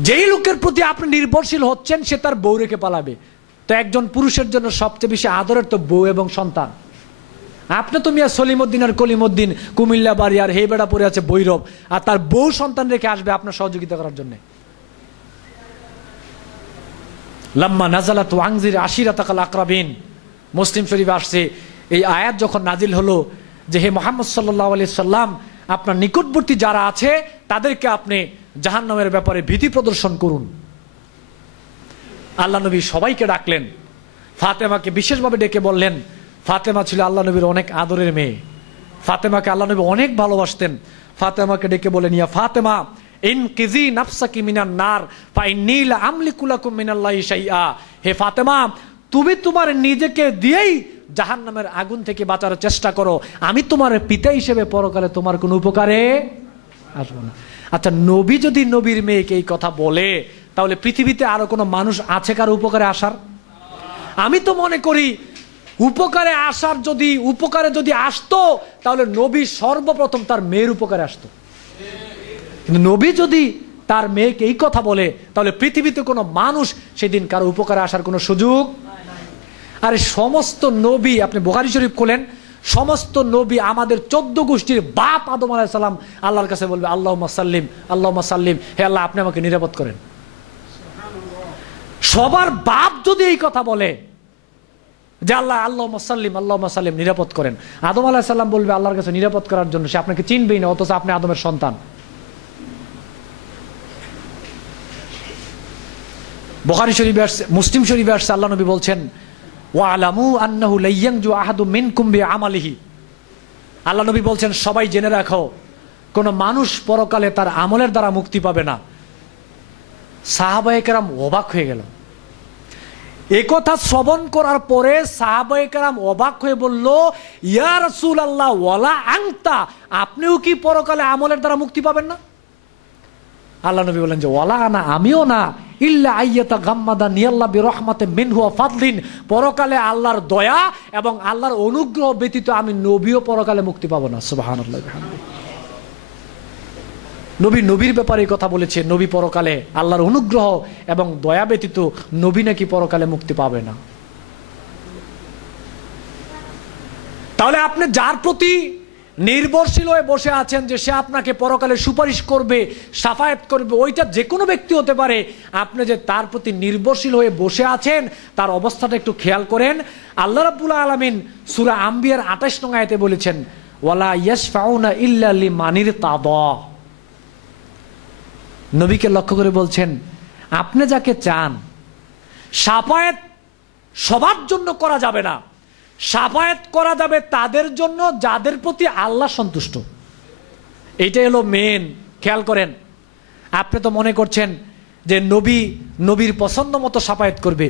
যেই লোকের প্রতি আপনি নির্ভরশীল হচ্ছেন সে তার বউ রেখে পালাবে। তো একজন পুরুষের জন্য সবচেয়ে বেশি আদরের তো বউ এবং সন্তান। আপনি তো মিয়া সলিমউদ্দিন আর কলিমউদ্দিন কুমিল্লা বাড়ি আর হে বেড়া পড়ে আছে বৈরব, আর তার বউ সন্তান রেখে আসবে আপনার সহযোগিতা করার জন্য। লাম্মা নাজালাত ওয়াংজির আশিরাতাকাল আকরাবিন, মুসলিম শরীফে আসছে, এই আয়াত যখন নাজিল হলো যে হে মুহাম্মদ সাল্লাল্লাহু আলাইহি সাল্লাম, আপনার নিকটবর্তী যারা আছে তাদেরকে আপনি জাহান্নামের ব্যাপারে ভীতি প্রদর্শন করুন। আল্লাহ নবী সবাইকে ডাকলেন, ফাতেমাকে বিশেষভাবে ডেকে বললেন, ফাতেমা ছিল আল্লাহ নবীর অনেক আদরের মেয়ে, ফাতেমাকে আল্লাহ নবী অনেক ভালোবাসতেন। ফাতেমাকে ডেকে বলেন, ইয়া ফাতেমা ইনকিজি নাফসাকি মিনান নার ফাইন্নী লা আমলিকু লাকুম মিনাল্লাহি শাইআ। হে ফাতেমা, তুমি তোমার নিজেকে দিয়েই জাহান্নামের আগুন থেকে বাঁচার চেষ্টা করো, আমি তোমার পিতা হিসেবে পরকালে তোমার কোনো উপকারে আসবো না। আচ্ছা, নবী যদি নবীর মেয়েকে এই কথা বলে, তাহলে পৃথিবীতে আরো কোনো মানুষ আছে কারো উপকারে আসার? আমি তো মনে করি উপকারে যদি আসতো তাহলে নবী সর্বপ্রথম তার মেয়ের উপকারে আসতো। কিন্তু নবী যদি তার মেয়েকে এই কথা বলে, তাহলে পৃথিবীতে কোনো মানুষ সেদিন কারো উপকারে আসার কোনো সুযোগ। আরে সমস্ত নবী, আপনি বুখারী শরীফ খোলেন, সমস্ত নবী আমাদের 14 গোষ্ঠীর বাপ আদম আলাইহিস সালাম আল্লাহর কাছে বলবে, আল্লাহুম্মা সাল্লিম, আল্লাহুম্মা সাল্লিম, হে আল্লাহ আপনি আমাকে নিরাপদ করেন। সবার বাপ যদি এই কথা বলে যে আল্লাহ আল্লাহুম্মা সাল্লিম, আল্লাহুম্মা সাল্লিম, নিরাপদ করেন, আদম আলাইহিস সালাম বলবে আল্লাহর কাছে নিরাপদ করার জন্য, সে আপনাকে চিনবেই না, অথচ আপনি আদমের সন্তান। বুখারী শরীফে আসছে, মুসলিম শরীফে আসছে, আল্লাহ নবী বলছেন, ওয়ালামু আন্নাহু লাইয়ানজু আহাদু মিনকুম বিআমালিহি। আল্লাহ নবী বলছেন, সবাই জেনে রাখো, কোন মানুষ পরকালে তার আমলের দ্বারা মুক্তি পাবে না। সাহাবায়ে কেরাম অবাক হয়ে গেল। এই কথা শ্রবণ করার পরে সাহাবায়ে কেরাম অবাক হয়ে বলল, ইয়া রাসূলুল্লাহ ওয়ালা আনতা, আপনিও কি পরকালে আমলের দ্বারা মুক্তি পাবেন না? আল্লাহ নবী বলেন যে ওয়ালা আনা, আমিও না, ইল্লা আইয়াতা গাম্মাদানি আল্লাহ বিরহমাতিন মিনহু ওয়া ফাদলিন, পরকালে আল্লাহর দয়া এবং আল্লাহর অনুগ্রহ ব্যতীত আমি নবীও পরকালে মুক্তি পাবো না। সুবহানাল্লাহ। নবী নবীর ব্যাপারে কথা বলেছে, নবী পরকালে আল্লাহর অনুগ্রহ এবং দয়া ব্যতীত নবী নাকি পরকালে মুক্তি পাবে না। তাহলে আপনি যার প্রতি নির্ভরশীল হয়ে বসে আছেন যে সে আপনাকে পরকালে সুপারিশ করবে, শাফায়াত করবে, ওইটা যে কোনো ব্যক্তি হতে পারে, আপনি যে তার প্রতি নির্ভরশীল হয়ে বসে আছেন তার অবস্থাটা একটু খেয়াল করেন। আল্লাহ রাব্বুল আলামিন সূরা আম্বিয়ার 28 নং আয়াতে বলেছেন, ওয়ালা ইয়াশফাউনা ইল্লা লিমানির তাদা। নবীকে লক্ষ্য করে বলছেন, আপনি যাকে চান, শাফায়াত সবার জন্য করা যাবে না, শাফায়াত করা যাবে তাদের জন্য যাদের প্রতি আল্লাহ সন্তুষ্ট। এইটাই হলো মেন। খেয়াল করেন, আপনি তো মনে করছেন যে নবী নবীর পছন্দ মতো শাফায়াত করবে।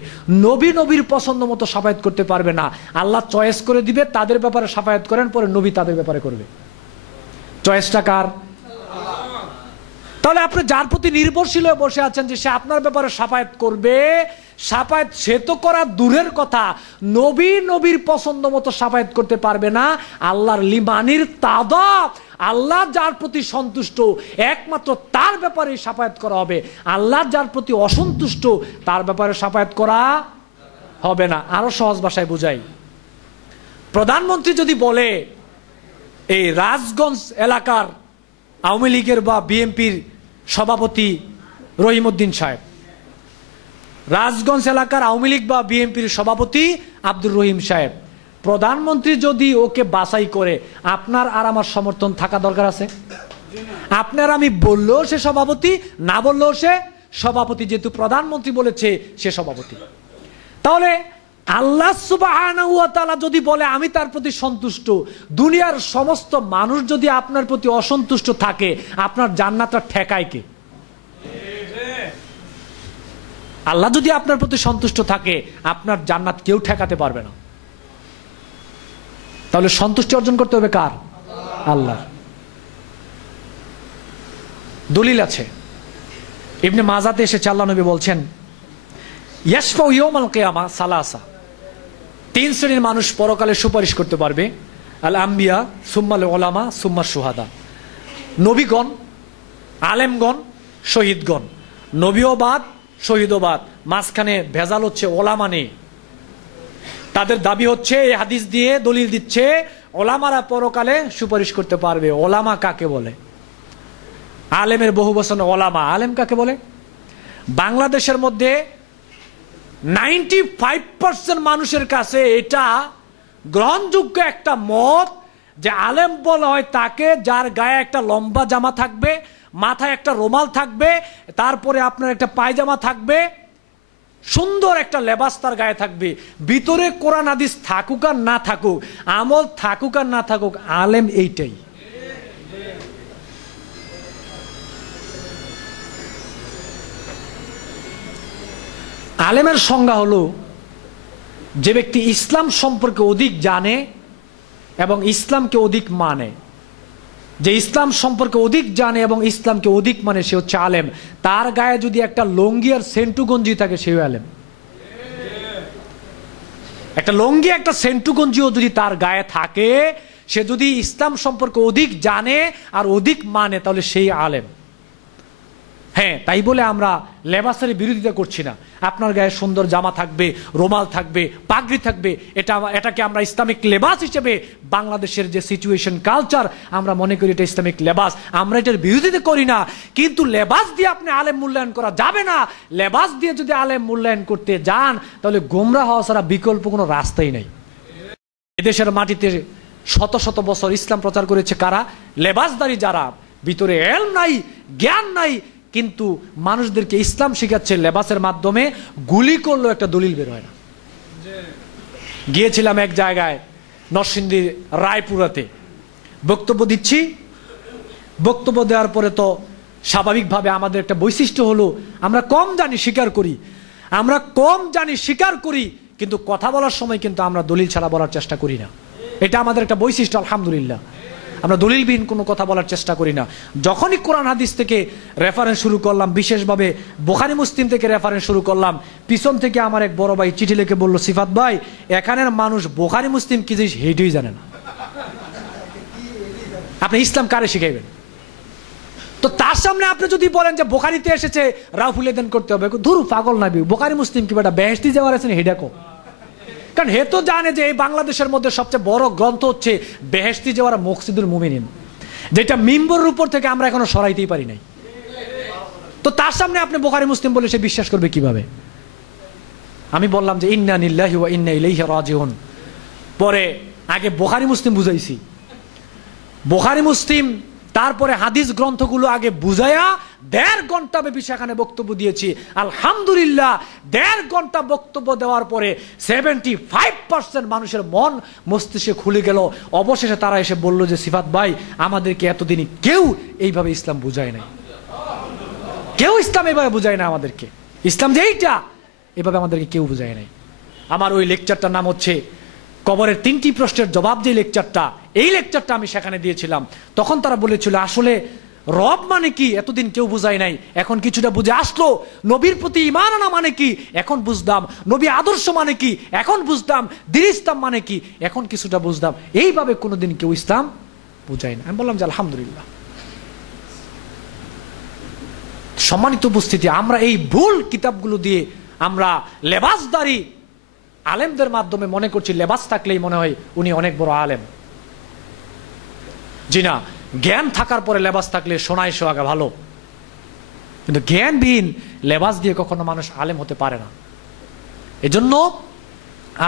নবী নবীর পছন্দ মতো শাফায়াত করতে পারবে না। আল্লাহ চয়েস করে দিবে, তাদের ব্যাপারে শাফায়াত করেন, পরে নবী তাদের ব্যাপারে করবে। চয়েসটা কার? তাহলে আপনি যার প্রতি নির্ভরশীল হয়ে বসে আছেন যে সে আপনার ব্যাপারে শাফায়াত করবে, শাফায়াত সে তো করা দূরের কথা, নবী নবীর পছন্দ মতো শাফায়াত করতে পারবে না। আল্লাহর লিমানির তাদা, আল্লাহ যার প্রতি সন্তুষ্ট একমাত্র তার ব্যাপারে শাফায়াত করা হবে। আল্লাহ যার প্রতি অসন্তুষ্ট তার ব্যাপারে শাফায়াত করা হবে না। আরো সহজ ভাষায় বুঝাই, প্রধানমন্ত্রী যদি বলে এই রাজগঞ্জ এলাকার আওয়ামী লীগের বা বিএনপির সভাপতি রহিমউদ্দিন সাহেব, রাজগঞ্জ এলাকার আওয়ামী লীগ বা বিএনপির সভাপতি আব্দুর রহিম সাহেব, প্রধানমন্ত্রী যদি ওকে বাছাই করে, আপনার আর আমার সমর্থন থাকা দরকার আছে? আপনার আমি বললেও সে সভাপতি, না বললেও সে সভাপতি, যেহেতু প্রধানমন্ত্রী বলেছে সে সভাপতি। তাহলে আল্লাহ সুবহানাহু ওয়া তাআলা যদি বলে আমি তার প্রতি সন্তুষ্ট, দুনিয়ার সমস্ত মানুষ যদি আপনার প্রতি অসন্তুষ্ট থাকে, আপনার জান্নাতটা ঠেকায় কে? আল্লাহ যদি আপনার প্রতি সন্তুষ্ট থাকে, আপনার জান্নাত কেউ ঠেকাতে পারবে না। তাহলে সন্তুষ্টি অর্জন করতে হবে কার? আল্লাহ। দলিল আছে, ইবনে মাজাতে এসেছে, আল্লাহ নবী বলছেন, ইয়াশফাউ ইয়াউমাল কিয়ামা সালাসা, 3 শ্রেণীর মানুষ পরকালে সুপারিশ করতে পারবে। আল আম্বিয়া, সুম্মাল উলামা, সুম্মা শুহাদা। নবীগণ, আলেমগণ, শহীদগণ। নবীও বাদ, শহীদও বাদ, মাঝখানে ভেজাল হচ্ছে ওলামা নেই। তাদের দাবি হচ্ছে, এই হাদিস দিয়ে দলিল দিচ্ছে, ওলামারা পরকালে সুপারিশ করতে পারবে। ওলামা কাকে বলে? আলেমের বহু বচন ওলামা। আলেম কাকে বলে? বাংলাদেশের মধ্যে 95% মানুষের কাছে এটা গ্রহণযোগ্য একটা মত যে আলেম বলা হয় তাকে যার গায়ে একটা লম্বা জামা থাকবে, মাথায় একটা রুমাল থাকবে, তারপরে আপনার একটা পায়জামা থাকবে, সুন্দর একটা লেবাস তার গায়ে থাকবে, ভিতরে কোরআন হাদিস থাকুক আর না থাকুক, আমল থাকুক আর না থাকুক, আলেম এইটাই। আলেমের সংজ্ঞা হলো যে ব্যক্তি ইসলাম সম্পর্কে অধিক জানে এবং ইসলামকে অধিক মানে। যে ইসলাম সম্পর্কে অধিক জানে এবং ইসলামকে অধিক মানে সে হচ্ছে আলেম। তার গায়ে যদি একটা লঙ্গি আর সেন্টু গঞ্জি থাকে, সেও আলেম। একটা লঙ্গি একটা সেন্টু গঞ্জিও যদি তার গায়ে থাকে, সে যদি ইসলাম সম্পর্কে অধিক জানে আর অধিক মানে, তাহলে সেই আলেম। হ্যাঁ, তাই বলে আমরা লেবাসের বিরোধিতা করছি না। আপনার গায়ে সুন্দর জামা থাকবে, রুমাল থাকবে, পাগড়ি থাকবে, এটাকে আমরা ইসলামিক লেবাস হিসেবে, বাংলাদেশের যে সিচুয়েশন কালচার, আমরা মনে করি এটা ইসলামিক লেবাস, আমরা এটার বিরোধিতা করি না। কিন্তু লেবাস দিয়ে আপনি আলেম মূল্যায়ন করা যাবে না। লেবাস দিয়ে যদি আলেম মূল্যায়ন করতে যান, তাহলে গোমরা হওয়া ছাড়া বিকল্প কোনো রাস্তাই নেই। এদেশের মাটিতে শত শত বছর ইসলাম প্রচার করেছে কারা? লেবাসদারি যারা, ভিতরে এলম নাই, জ্ঞান নাই, কিন্তু মানুষদেরকে ইসলাম শিখাচ্ছে লেবাসের মাধ্যমে। গুলি করলো একটা দলিল বের হয় না। গিয়েছিলাম এক জায়গায়, নরসিংদী রায়পুরাতে, বক্তব্য দিচ্ছি। বক্তব্য দেওয়ার পরে তো স্বাভাবিকভাবে আমাদের একটা বৈশিষ্ট্য হলো আমরা কম জানি, স্বীকার করি। আমরা কম জানি, স্বীকার করি, কিন্তু কথা বলার সময় কিন্তু আমরা দলিল ছাড়া বলার চেষ্টা করি না। এটা আমাদের একটা বৈশিষ্ট্য, আলহামদুলিল্লাহ। আমরা দলিলবিহীন কোনো কথা বলার চেষ্টা করি না। যখনই কোরআন হাদিস থেকে রেফারেন্স শুরু করলাম, বিশেষভাবে বুখারী মুসলিম থেকে রেফারেন্স শুরু করলাম, পিছন থেকে আমার এক বড় ভাই চিঠি লিখে বলল, সিফাত ভাই, এখানের মানুষ বুখারী মুসলিম কি জিনিস হেঁটেই জানে না, আপনি ইসলাম কারে শিখাইবেন? তো তার সামনে আপনি যদি বলেন যে বুখারীতে এসেছে রাউফুল এদেন করতে হবে, ধুর পাগল নাবি, বুখারী মুসলিম কি বেটা বেহেশতি যাওয়ার আছেন হেডাকো? কারণ হে তো জানে যে এই বাংলাদেশের মধ্যে সবচেয়ে বড় গ্রন্থ হচ্ছে বেহেশতি যাওয়ার মকসিদুল মুমিনিন, যেটা মিম্বরের উপর থেকে আমরা এখনো সরাইতেই পারি নাই। তো তার সামনে আপনি বুখারী মুসলিম বলে সে বিশ্বাস করবে কিভাবে? আমি বললাম যে ইন্না লিল্লাহি ওয়া ইন্না ইলাইহি রাজিউন। পরে আগে বুখারী মুসলিম বুঝাইছি, বুখারী মুসলিম, তারপরে হাদিস গ্রন্থগুলো আগে বুঝাইয়া 1.5 ঘন্টা ব্যাপী সেখানে বক্তব্য দিয়েছি। আলহামদুলিল্লাহ 1.5 ঘন্টা বক্তব্য দেওয়ার পরে 75% মানুষের মন মস্তিষ্কে খুলে গেল। অবশেষে তারা এসে বলল যে সিফাত ভাই, আমাদেরকে এতদিনই কেউ এইভাবে ইসলাম বুঝায় নাই, কেউ ইসলাম এইভাবে বুঝায় না আমাদেরকে, ইসলাম যে এইটা এভাবে আমাদেরকে কেউ বুঝায় নাই। আমার ওই লেকচারটার নাম হচ্ছে কবরের 3টি প্রশ্নের জবাব, যে লেকচারটা, এই লেকচারটা আমি সেখানে দিয়েছিলাম। তখন তারা বলেছিল আসলে রব মানে কি এতদিন কেউ বুঝায় নাই, এখন কিছুটা বুঝে আসলো। নবীর প্রতি ঈমান আনা মানে কি এখন বুঝলাম, নবী আদর্শ মানে কি এখন বুঝলাম, দ্বীন ইসলাম মানে কি এখন কিছুটা বুঝলাম। এইভাবে কোনোদিন কেউ ইসলাম বুঝায় না। আমি বললাম যে আলহামদুলিল্লাহ। সম্মানিত উপস্থিতি, আমরা এই ভুল কিতাবগুলো দিয়ে আমরা লেবাসদারি আলেমদের মাধ্যমে মনে করছি লেবাস থাকলেই মনে হয় উনি অনেক বড় আলেম। জি না, জ্ঞান থাকার পরে লেবাস থাকলে সোনায় সোহাগা ভালো, কিন্তু জ্ঞানবিহীন লেবাস দিয়ে কখনো মানুষ আলেম হতে পারে না। এজন্য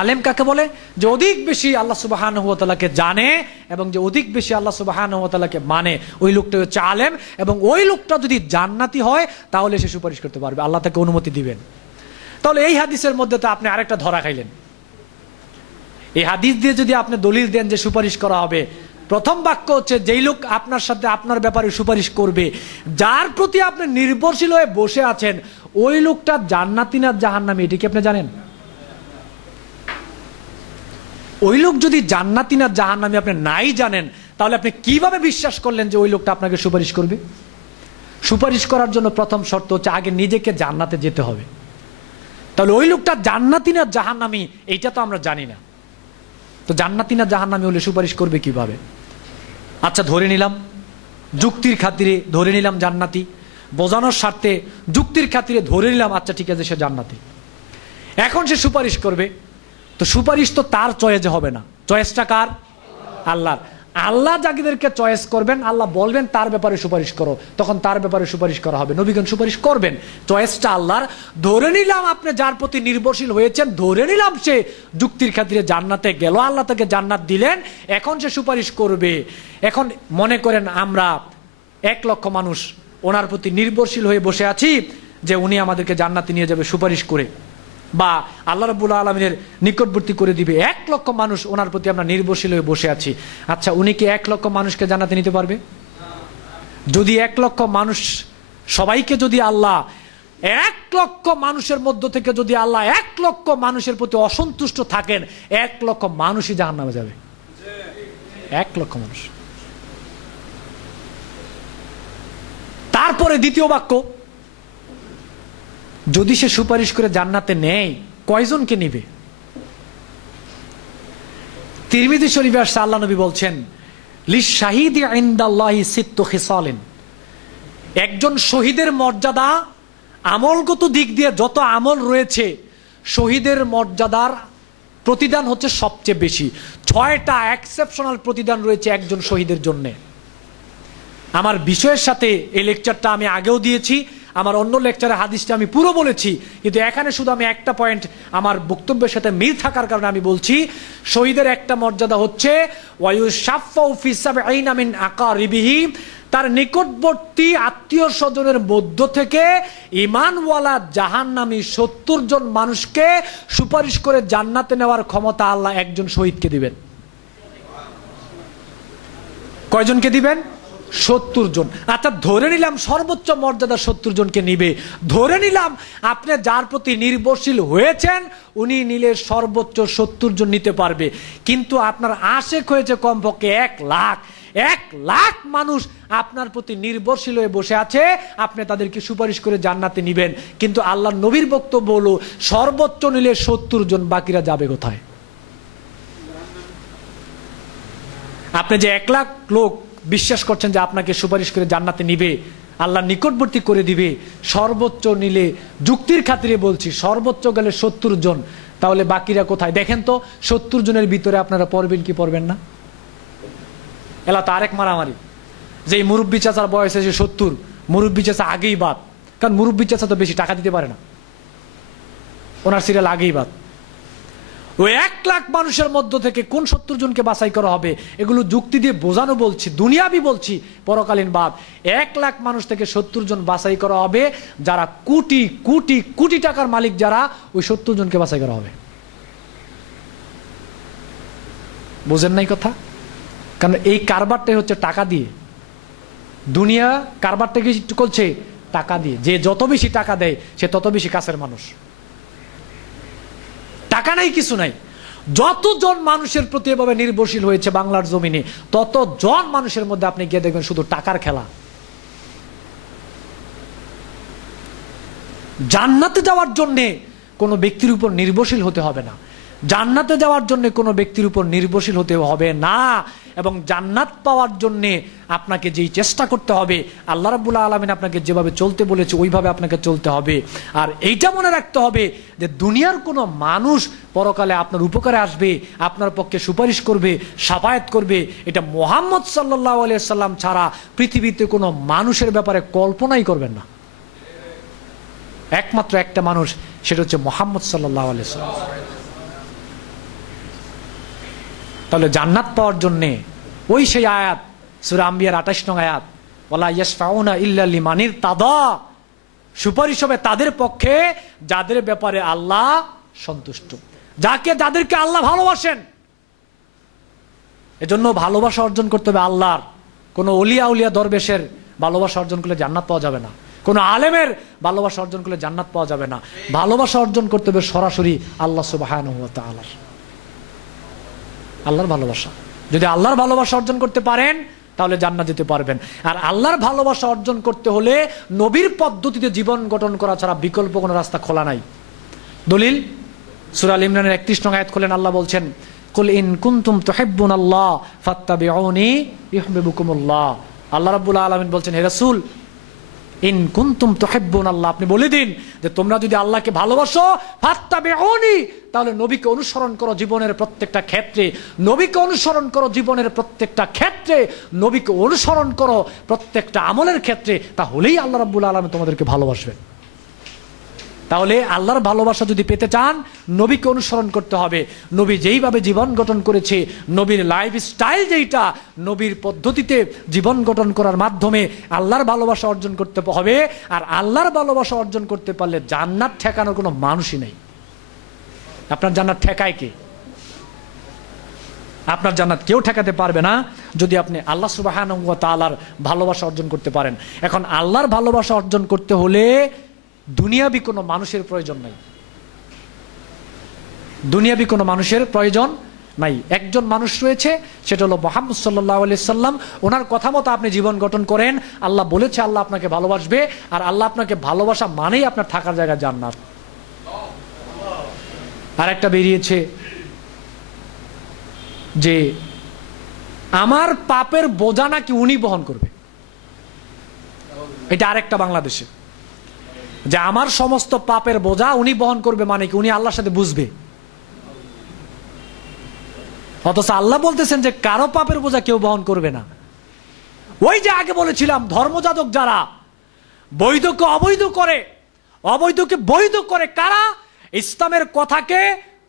আলেম কাকে বলে? যে অধিক বেশি আল্লাহ সুবহানাহু ওয়া তাআলাকে জানে এবং যে অধিক বেশি আল্লাহ সুবহানাহু ওয়া তাআলাকে মানে, ওই লোকটা হচ্ছে আলেম। এবং ওই লোকটা যদি জান্নাতি হয় তাহলে সে সুপারিশ করতে পারবে, আল্লাহ তাকে অনুমতি দিবেন। তাহলে এই হাদিসের মধ্যে তো আপনি আরেকটা ধরা খাইলেন। এই হাদিস দিয়ে যদি আপনি দলিল দেন যে সুপারিশ করা হবে, প্রথম বাক্য হচ্ছে যেই লোক আপনার সাথে আপনার ব্যাপারে সুপারিশ করবে, যার প্রতি আপনি নির্ভরশীল হয়ে বসে আছেন, ওই লোকটা জান্নাতি না জাহান্নামী এটা কি আপনি জানেন? ওই লোক যদি জান্নাতি না জাহান্নামী আপনি নাই জানেন, তাহলে আপনি কিভাবে বিশ্বাস করলেন যে ওই লোকটা আপনাকে সুপারিশ করবে? সুপারিশ করার জন্য প্রথম শর্ত হচ্ছে আগে নিজেকে জান্নাতে যেতে হবে। তাহলে ওই লোকটা জান্নাতি না জাহান্নামী এইটা তো আমরা জানি না। তো জান্নাতি না জাহান্নামী হলে সুপারিশ করবে কিভাবে? আচ্ছা ধরে নিলাম, যুক্তির খাতিরে ধরে নিলাম জান্নাতি, বোঝানোর স্বার্থে যুক্তির খাতিরে ধরে নিলাম আচ্ছা ঠিক আছে সে জান্নাতি। এখন সে সুপারিশ করবে, তো সুপারিশ তো তার চয়েসে হবে না, চয়েসটা কার? আল্লাহর। আল্লাহ যাদেরকে চয়েস করবেন, আল্লাহ বলবেন তার ব্যাপারে সুপারিশ করো, তখন তার ব্যাপারে সুপারিশ করা হবে, নবীগণ সুপারিশ করবেন। চয়েসটা আল্লাহর। ধরে নিলাম আপনি যার প্রতি নির্ভরশীল হয়েছেন, ধরে নিলাম সে যুক্তির খাতিরে জান্নাতে গেল, আল্লাহ তাকে জান্নাত দিলেন, এখন সে সুপারিশ করবে। এখন মনে করেন আমরা 1 লক্ষ মানুষ ওনার প্রতি নির্ভরশীল হয়ে বসে আছি যে উনি আমাদেরকে জান্নাতে নিয়ে যাবে সুপারিশ করে, বা আল্লাহ রাব্বুল আলামিনের নিকটবর্তী করে দিবে। 1 লক্ষ মানুষ ওনার প্রতি আমরা নির্ভরশীল হয়ে বসে আছি। আচ্ছা উনি কি 1 লক্ষ মানুষকে জান্নাতে নিতে পারবে? যদি 1 লক্ষ মানুষ সবাইকে যদি আল্লাহ 1 লক্ষ মানুষের মধ্য থেকে যদি আল্লাহ 1 লক্ষ মানুষের প্রতি অসন্তুষ্ট থাকেন, 1 লক্ষ মানুষই জাহান্নামে যাবে। 1 লক্ষ মানুষ। তারপরে দ্বিতীয় বাক্য, যদি সে সুপারিশ করে জান্নাতে নেয়, কয়জনকে নিবে? তিরমিজি শরীফে আসছে আল্লাহ নবী বলছেন লিশাহিদি ইনদাল্লাহি সিত্তু খিসালিন, একজন শহীদের মর্যাদা আমলগত দিক দিয়ে যত আমল রয়েছে, শহীদের মর্যাদার প্রতিদান হচ্ছে সবচেয়ে বেশি। 6টা এক্সেপশনাল প্রতিদান রয়েছে একজন শহীদের জন্য। আমার বিষয়ের সাথে এই লেকচারটা আমি আগেও দিয়েছি, আমার অন্য লেকচারে হাদিসটা আমি পুরো বলেছি, কিন্তু এখানে শুধু আমি একটা পয়েন্ট আমার বক্তব্যের সাথে মিল থাকার কারণে আমি বলছি। শহীদের একটা মর্যাদা হচ্ছে ওয়ায়ুশাফাউ ফি সাবঈনা মিন আকারিবিহি, তার নিকটবর্তী আত্মীয় স্বজনের মধ্য থেকে ঈমানওয়ালা জাহান্নামী 70 জন মানুষকে সুপারিশ করে জান্নাতে নেওয়ার ক্ষমতা আল্লাহ একজন শহীদকে দিবেন। কয়জনকে দিবেন? 70 জন। আচ্ছা ধরে নিলাম সর্বোচ্চ মর্যাদা 70 জনকে নিবে, ধরে নিলাম আপনি যার প্রতি নির্ভরশীল হয়েছেন উনি নিলে সর্বোচ্চ 70 জন নিতে পারবে, কিন্তু আপনার আশেক হয়েছে কমপক্ষে 1 লাখ। 1 লাখ মানুষ আপনার প্রতি নির্ভরশীল হয়ে বসে আছে, আপনি তাদেরকে সুপারিশ করে জান্নাতে নিবেন, কিন্তু আল্লাহর নবীর বক্তব্য হলো সর্বোচ্চ নিলে 70 জন, বাকিরা যাবে কোথায়? আপনি যে 1 লাখ লোক বিশ্বাস করছেন যে আপনাকে সুপারিশ করে জান্নাতে নিবে, আল্লাহর নিকটবর্তী করে দিবে, সর্বোচ্চ নিলে, যুক্তির খাতিরে বলছি, সর্বোচ্চ গেলে 70 জন, তাহলে বাকিরা কোথায়? দেখেন তো 70 জনের ভিতরে আপনারা পড়বেন কি পড়বেন না? এলা তো আরেক মারামারি, যে মুরব্বী চাচার বয়স এসে 70, মুরব্বী চাচা আগেই বাদ, কারণ মুরব্বী চাচা তো বেশি টাকা দিতে পারে না, ওনার সিরিয়াল আগেই বাদ। ওই 1 লাখ মানুষের মধ্য থেকে কোন 70 জনকে বাছাই করা হবে? এগুলো যুক্তি দিয়ে বোঝানো বলছি, দুনিয়াবি বলছি, পরকালীন বাদ। 1 লাখ মানুষ থেকে 70 জন বাছাই করা হবে, যারা কোটি কোটি কোটি টাকার মালিক, যারা ওই 70 জনকে বাছাই করা হবে। বোঝেন নাই কথা? কারণ এই কারবারটাই হচ্ছে টাকা দিয়ে, দুনিয়া কারবারটাকে করছে টাকা দিয়ে, যে যত বেশি টাকা দেয় সে তত বেশি কাছের মানুষ। টাকা নাই, কিছু নাই, যতজন মানুষের প্রতি এভাবে নির্ভরশীল হয়েছে বাংলার জমিনে, ততজন মানুষের মধ্যে আপনি গিয়ে দেখবেন শুধু টাকার খেলা। জান্নাতে যাওয়ার জন্য কোনো ব্যক্তির উপর নির্ভরশীল হতে হবে না, জান্নাতে যাওয়ার জন্য কোনো ব্যক্তির উপর নির্ভরশীল হতে হবে না, এবং জান্নাত পাওয়ার জন্য আপনাকে যেই চেষ্টা করতে হবে, আল্লাহ রাব্বুল আলামিন আপনাকে যেভাবে চলতে বলেছে ওইভাবে আপনাকে চলতে হবে। আর এইটা মনে রাখতে হবে যে দুনিয়ার কোনো মানুষ পরকালে আপনার উপকারে আসবে, আপনার পক্ষে সুপারিশ করবে, শাফায়াত করবে, এটা মুহাম্মদ সাল্লাল্লাহু আলাইহি সাল্লাম ছাড়া পৃথিবীতে কোনো মানুষের ব্যাপারে কল্পনাই করবেন না। একমাত্র একটা মানুষ, সেটা হচ্ছে মুহাম্মদ সাল্লাল্লাহু আলাইহি সাল্লাম। তাহলে জান্নাত পাওয়ার জন্যে ওই সেই আয়াত, সূরা আম্বিয়ার 28 নং আয়াত, ওয়ালা ইয়াশফাউনা ইল্লা লিমান ইরতাদা, সুপারিশ হবে তাদের পক্ষে যাদের ব্যাপারে আল্লাহ সন্তুষ্ট, যাদেরকে আল্লাহ ভালোবাসেন। এজন্য ভালোবাসা অর্জন করতে হবে আল্লাহর। কোনো অলিয়া উলিয়া দরবেশের ভালোবাসা অর্জন করলে জান্নাত পাওয়া যাবে না, কোনো আলেমের ভালোবাসা অর্জন করলে জান্নাত পাওয়া যাবে না। ভালোবাসা অর্জন করতে হবে সরাসরি আল্লাহ সুবহানাহু ওয়া তাআলার, আল্লাহর ভালোবাসা। যদি আল্লাহর ভালোবাসা অর্জন করতে পারেন তাহলে জান্নাত যেতে পারবেন। আর আল্লাহর ভালোবাসা অর্জন করতে হলে নবীর পদ্ধতিতে জীবন গঠন করা ছাড়া বিকল্প কোনো রাস্তা খোলা নাই। দলিল সূরা আল ইমরানের 31 নং আয়াত খুলেন, আল্লাহ বলছেন, কুল ইন কুনতুম তুহিব্বুনাল্লাহ ফাত্তাবিউনি ইউহিব্বুকুমুল্লাহ। আল্লাহ রাব্বুল আলামিন বলছেন, হে রাসূল, ইন কুনতুম তুহিব্বুনাল্লাহ, আপনি বলে দিন যে তোমরা যদি আল্লাহকে ভালোবাসো, ফাত্তাবিউনি, তাহলে নবীকে অনুসরণ করো জীবনের প্রত্যেকটা ক্ষেত্রে, নবীকে অনুসরণ করো জীবনের প্রত্যেকটা ক্ষেত্রে, নবীকে অনুসরণ করো প্রত্যেকটা আমলের ক্ষেত্রে, তাহলেই আল্লাহ রাব্বুল আলামিন তোমাদেরকে ভালোবাসবেন। তাহলে আল্লাহর ভালোবাসা যদি পেতে চান নবীকে অনুসরণ করতে হবে। নবী যেইভাবে জীবন গঠন করেছে, নবীর লাইফ স্টাইল যেইটা, নবীর পদ্ধতিতে জীবন গঠন করার মাধ্যমে আল্লাহর ভালোবাসা অর্জন করতে হবে। আর আল্লাহর ভালোবাসা অর্জন করতে পারলে জান্নাত ঠেকানোর কোনো মানুষই নেই। আপনার জান্নাত ঠেকায় কে? আপনার জান্নাত কেউ ঠেকাতে পারবে না যদি আপনি আল্লাহ সুবহানাহু ওয়া তাআলার ভালোবাসা অর্জন করতে পারেন। এখন আল্লাহর ভালোবাসা অর্জন করতে হলে দুনিয়াবি কোনো মানুষের প্রয়োজন নাই, দুনিয়াবি কোনো মানুষের প্রয়োজন নাই। একজন মানুষ রয়েছে, সেটা হলো মুহাম্মদ সাল্লাল্লাহু আলাইহি সাল্লাম। ওনার কথা মতো আপনি জীবন গঠন করেন, আল্লাহ বলেছে আল্লাহ আপনাকে ভালোবাসবে। আর আল্লাহ আপনাকে ভালোবাসা মানেই আপনার থাকার জায়গা জান্নাত। আর একটা বেরিয়েছে যে আমার পাপের বোঝা নাকি উনি বহন করবে, এটা আরেকটা বাংলাদেশে, যে আমার সমস্ত পাপের বোঝা উনি বহন করবে, মানে কি উনি আল্লাহর সাথে বুঝবে। অথচ আল্লাহ বলতেছেন যে কারো পাপের বোঝা কেউ বহন করবে না। ওই যে আগে বলেছিলাম, ধর্মযাজক যারা বৈধকে অবৈধ করে, অবৈধকে বৈধ করে, কারা ইসলামের কথাকে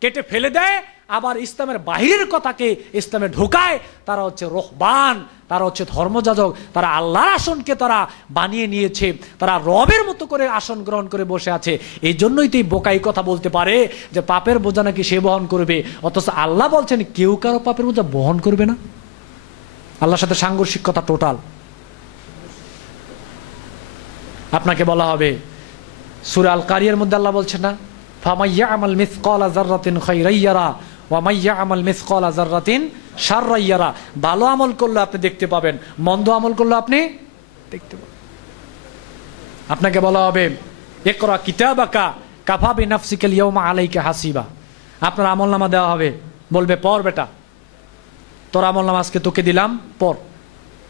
কেটে ফেলে দেয়, আবার ইসলামের বাহিরের কথাকে ইসলামে ঢোকায়, তারা হচ্ছে রহবান, তারা হচ্ছে ধর্মযাজক। তারা আল্লাহর আসনকে তারা বানিয়ে নিয়েছে, তারা রবের মতো করে আসন গ্রহণ করে বসে আছে। এই জন্যই তো এই বোকাই কথা বলতে পারে যে পাপের বোঝা নাকি সে বহন করবে, অথচ আল্লাহ বলছেন কেউ কারো পাপের বোঝা বহন করবে না। আল্লাহর সাথে সাংঘর্ষিক কথা টোটাল। আপনাকে বলা হবে সূরা আল কারিয়ার মধ্যে আল্লাহ বলছেন না, ফামাইয়ামাল মিসকালা যাররাতিন খায়রান ইয়ারা ওয়া মাইয়ামাল মিসকালা যাররাতিন শাররান ইয়ারা। ভালো আমল করলে আপনি দেখতে পাবেন, মন্দ আমল করলে আপনি দেখতে পাবেন। আপনাকে বলা হবে ইকরা কিতাবাকা কাফা বিনাফসিকাল ইয়াওমা আলাইকা হাসিবা। আপনার আমলনামা দেওয়া হবে, বলবে পড় বেটা, তোর আমলনামা আজকে তোকে দিলাম, পড়,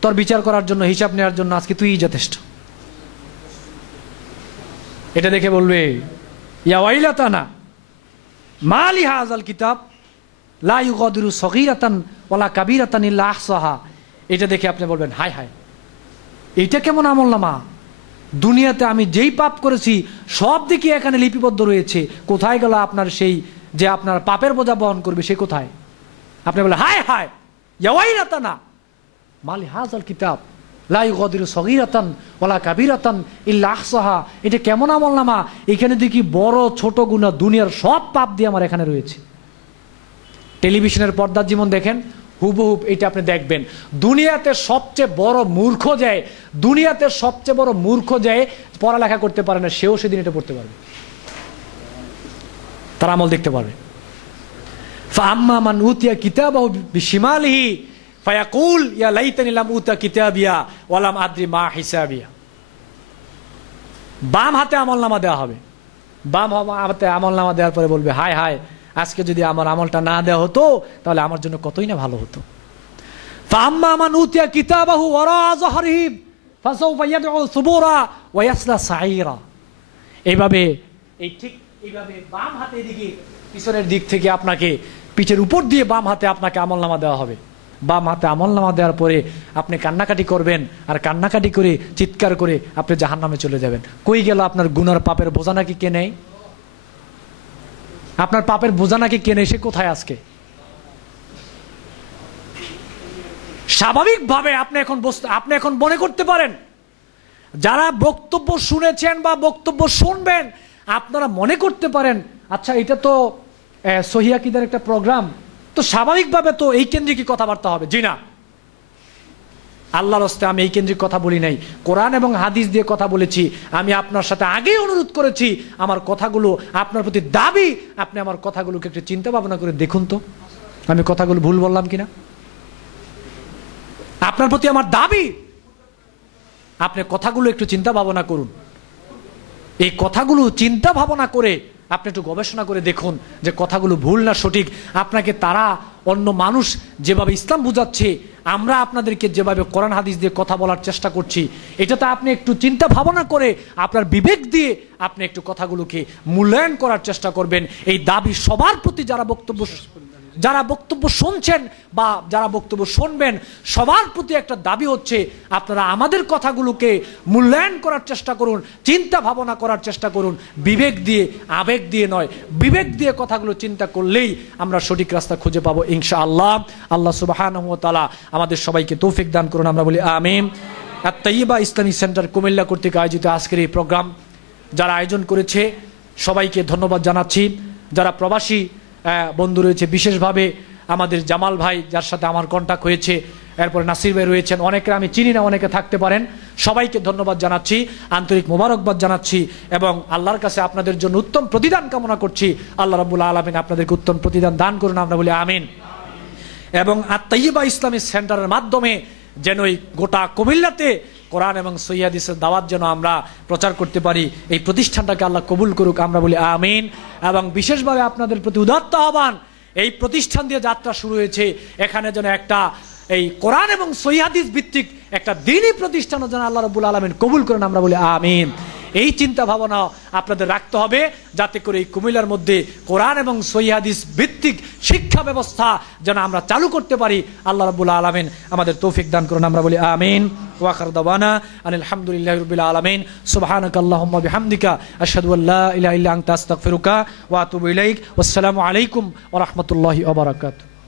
তোর বিচার করার জন্য, হিসাব নেওয়ার জন্য আজকে তুই যথেষ্ট। এটা দেখে বলবে ইয়া ওয়াইলাতানা মা লি হাযাল কিতাব লা ইউগাদিরু সগীরাতান ওয়ালা কাবীরাতান ইল্লা আহসাহা। এটা দেখে আপনি বলবেন হায় হায়, এইটা কেমন আমলনামা, দুনিয়াতে আমি যেই পাপ করেছি সব দিকে এখানে লিপিবদ্ধ রয়েছে, কোথায় গেল আপনার সেই যে আপনার পাপের বোঝা বহন করবে, সে কোথায়? আপনি বলে হায় হায় ইয়া ওয়াইলাতানা মা লি হাযাল কিতাব লা ইউগাদিরু সগীরাতান ওয়ালা কাবীরাতান ইল্লা আহসাহা। এটা কেমন আমলনামা, এখানে দেখি বড় ছোট গুনাহ দুনিয়ার সব পাপ দিয়ে আমার এখানে রয়েছে। টেলিভিশনের পর্দার জীবন দেখেন, হুবহুব এটা আপনি দেখবেন। দুনিয়াতে সবচেয়ে বড় মূর্খ যায়, দুনিয়াতে সবচেয়ে বড় মূর্খ যায় পড়ালেখা করতে পারে না, সেও সেদিন এটা পড়তে পারবে, তার আমল দেখতে পারবে। ফাআম্মা মান উতিয়া কিতাবাহু বিশিমালিহি ফায়াকুল ইয়া লাইতানি লাম উতা কিতাবিয়া ওয়া লাম আদরি মা হিসাবিয়া। বাম হাতে আমলনামা দেওয়া হবে, বাম হাতে আমলনামা দেওয়ার পরে বলবে হায় হায়, আজকে যদি আমার আমলটা না দেওয়া হতো তাহলে আমার জন্য কতই না ভালো হতো। ফাআম্মা মান উতিয়া কিতাবাহু ওয়ারা যাহরিহি ফাসাউফা ইয়াদউ সুবুরা ওয়া ইয়াসলা সাঈরা। এইভাবে এইভাবে বাম হাতে দিকে পিছনের দিক থেকে আপনাকে পিঠের উপর দিয়ে বাম হাতে আপনাকে আমলনামা দেওয়া হবে। বাম হাতে আমলনামা দেওয়ার পরে আপনি কান্নাকাটি করবেন, আর কান্নাকাটি করে চিৎকার করে আপনি জাহান্নামে চলে যাবেন। কই গেল আপনার গুনার পাপের বোঝা নাকি কে নেয়? আপনার পাপের বোঝা নাকি কে নেয়? সে কোথায় আজকে? স্বাভাবিকভাবে আপনি এখন মনে করতে পারেন, যারা বক্তব্য শুনেছেন বা বক্তব্য শুনবেন, আপনারা মনে করতে পারেন আচ্ছা এটা তো সহিহ আকীদার একটা প্রোগ্রাম, তো স্বাভাবিকভাবে তো এই কেন্দ্রিক কথাবার্তা হবে। জি না, আল্লাহর রাস্তায় আমি এই কেন্দ্রিক কথা বলি নাই, কোরআন এবং হাদিস দিয়ে কথা বলেছি। আমি আপনার সাথে আগেই অনুরোধ করেছি, আমার কথাগুলো আপনার প্রতি দাবি, আপনি আমার কথাগুলোকে একটু চিন্তা ভাবনা করে দেখুন তো আমি কথাগুলো ভুল বললাম কিনা। আপনার প্রতি আমার দাবি, আপনি কথাগুলো একটু চিন্তা ভাবনা করুন। এই কথাগুলো চিন্তা ভাবনা করে আপনি একটু গবেষণা করে দেখুন যে কথাগুলো ভুল না সঠিক। আপনাকে তারা অন্য মানুষ যেভাবে ইসলাম বুঝাচ্ছে, আমরা আপনাদেরকে যেভাবে কোরআন হাদিস দিয়ে কথা বলার চেষ্টা করছি, এটাতে আপনি একটু চিন্তা ভাবনা করে আপনার বিবেক দিয়ে আপনি একটু কথাগুলোকে মূল্যায়ন করার চেষ্টা করবেন। এই দাবি সবার প্রতি, যারা বক্তব্য শুনছেন বা যারা বক্তব্য শুনবেন, সবার প্রতি একটা দাবি হচ্ছে আপনারা আমাদের কথাগুলোকে মূল্যায়ন করার চেষ্টা করুন, চিন্তা ভাবনা করার চেষ্টা করুন, বিবেক দিয়ে, আবেগ দিয়ে নয়, বিবেক দিয়ে কথাগুলো চিন্তা করলেই আমরা সঠিক রাস্তা খুঁজে পাবো ইনশাআল্লাহ। আল্লাহ সুবহানাহু ওয়া তাআলা আমাদের সবাইকে তৌফিক দান করুন, আমরা বলি আমিন। আত-তাইয়্যিবা ইসলামিক সেন্টার কুমিল্লা কর্তৃক আয়োজিত আজকের এই প্রোগ্রাম যারা আয়োজন করেছে সবাইকে ধন্যবাদ জানাচ্ছি। যারা প্রবাসী বন্ধু রয়েছে, বিশেষভাবে আমাদের জামাল ভাই যার সাথে আমার কন্টাক্ট হয়েছে, এরপরে নাসির ভাই রয়েছেন, অনেকে আমি চিনি না, অনেকে থাকতে পারেন, সবাইকে ধন্যবাদ জানাচ্ছি, আন্তরিক মোবারকবাদ জানাচ্ছি এবং আল্লাহর কাছে আপনাদের জন্য উত্তম প্রতিদান কামনা করছি। আল্লাহ রাব্বুল আলামিন আপনাদেরকে উত্তম প্রতিদান দান করুন, আমরা বলি আমিন। এবং আত-তাইয়্যিবা ইসলামিক সেন্টারের মাধ্যমে যেন এই গোটা কুমিল্লাতে কোরআন এবং সহিহ হাদিসের দাওয়াত যেন আমরা প্রচার করতে পারি, এই প্রতিষ্ঠানটাকে আল্লাহ কবুল করুক, আমরা বলি আমিন। এবং বিশেষভাবে আপনাদের প্রতি উদাত্ত আহ্বান, এই প্রতিষ্ঠান দিয়ে যাত্রা শুরু হয়েছে, এখানে যেন একটা এই কোরআন এবং সহিহ হাদিস ভিত্তিক একটা দ্বীনি প্রতিষ্ঠানও যেন আল্লাহ রাব্বুল আলামিন কবুল করেন, আমরা বলি আমিন। এই চিন্তা ভাবনা আপনাদের রাখতে হবে, যাতে করে এই কুমিল্লার মধ্যে কোরআন এবং সহিহ হাদিস ভিত্তিক শিক্ষা ব্যবস্থা যেন আমরা চালু করতে পারি। আল্লাহ রাব্বুল আলামিন আমাদের তৌফিক দান করুন, আমরা বলি আমিন। ওয়া আখিরু দাওয়ানা আনিল হামদুলিল্লাহি রাব্বিল আলামিন। সুবহানাকাল্লাহুম্মা বিহামদিকা আশহাদু আল্লা ইলাহা ইল্লা আনতা আস্তাগফিরুকা ওয়া আতুবু ইলাইক। ওয়াসসালামু আলাইকুম ওয়া রাহমাতুল্লাহি ওয়া বারাকাতুহু।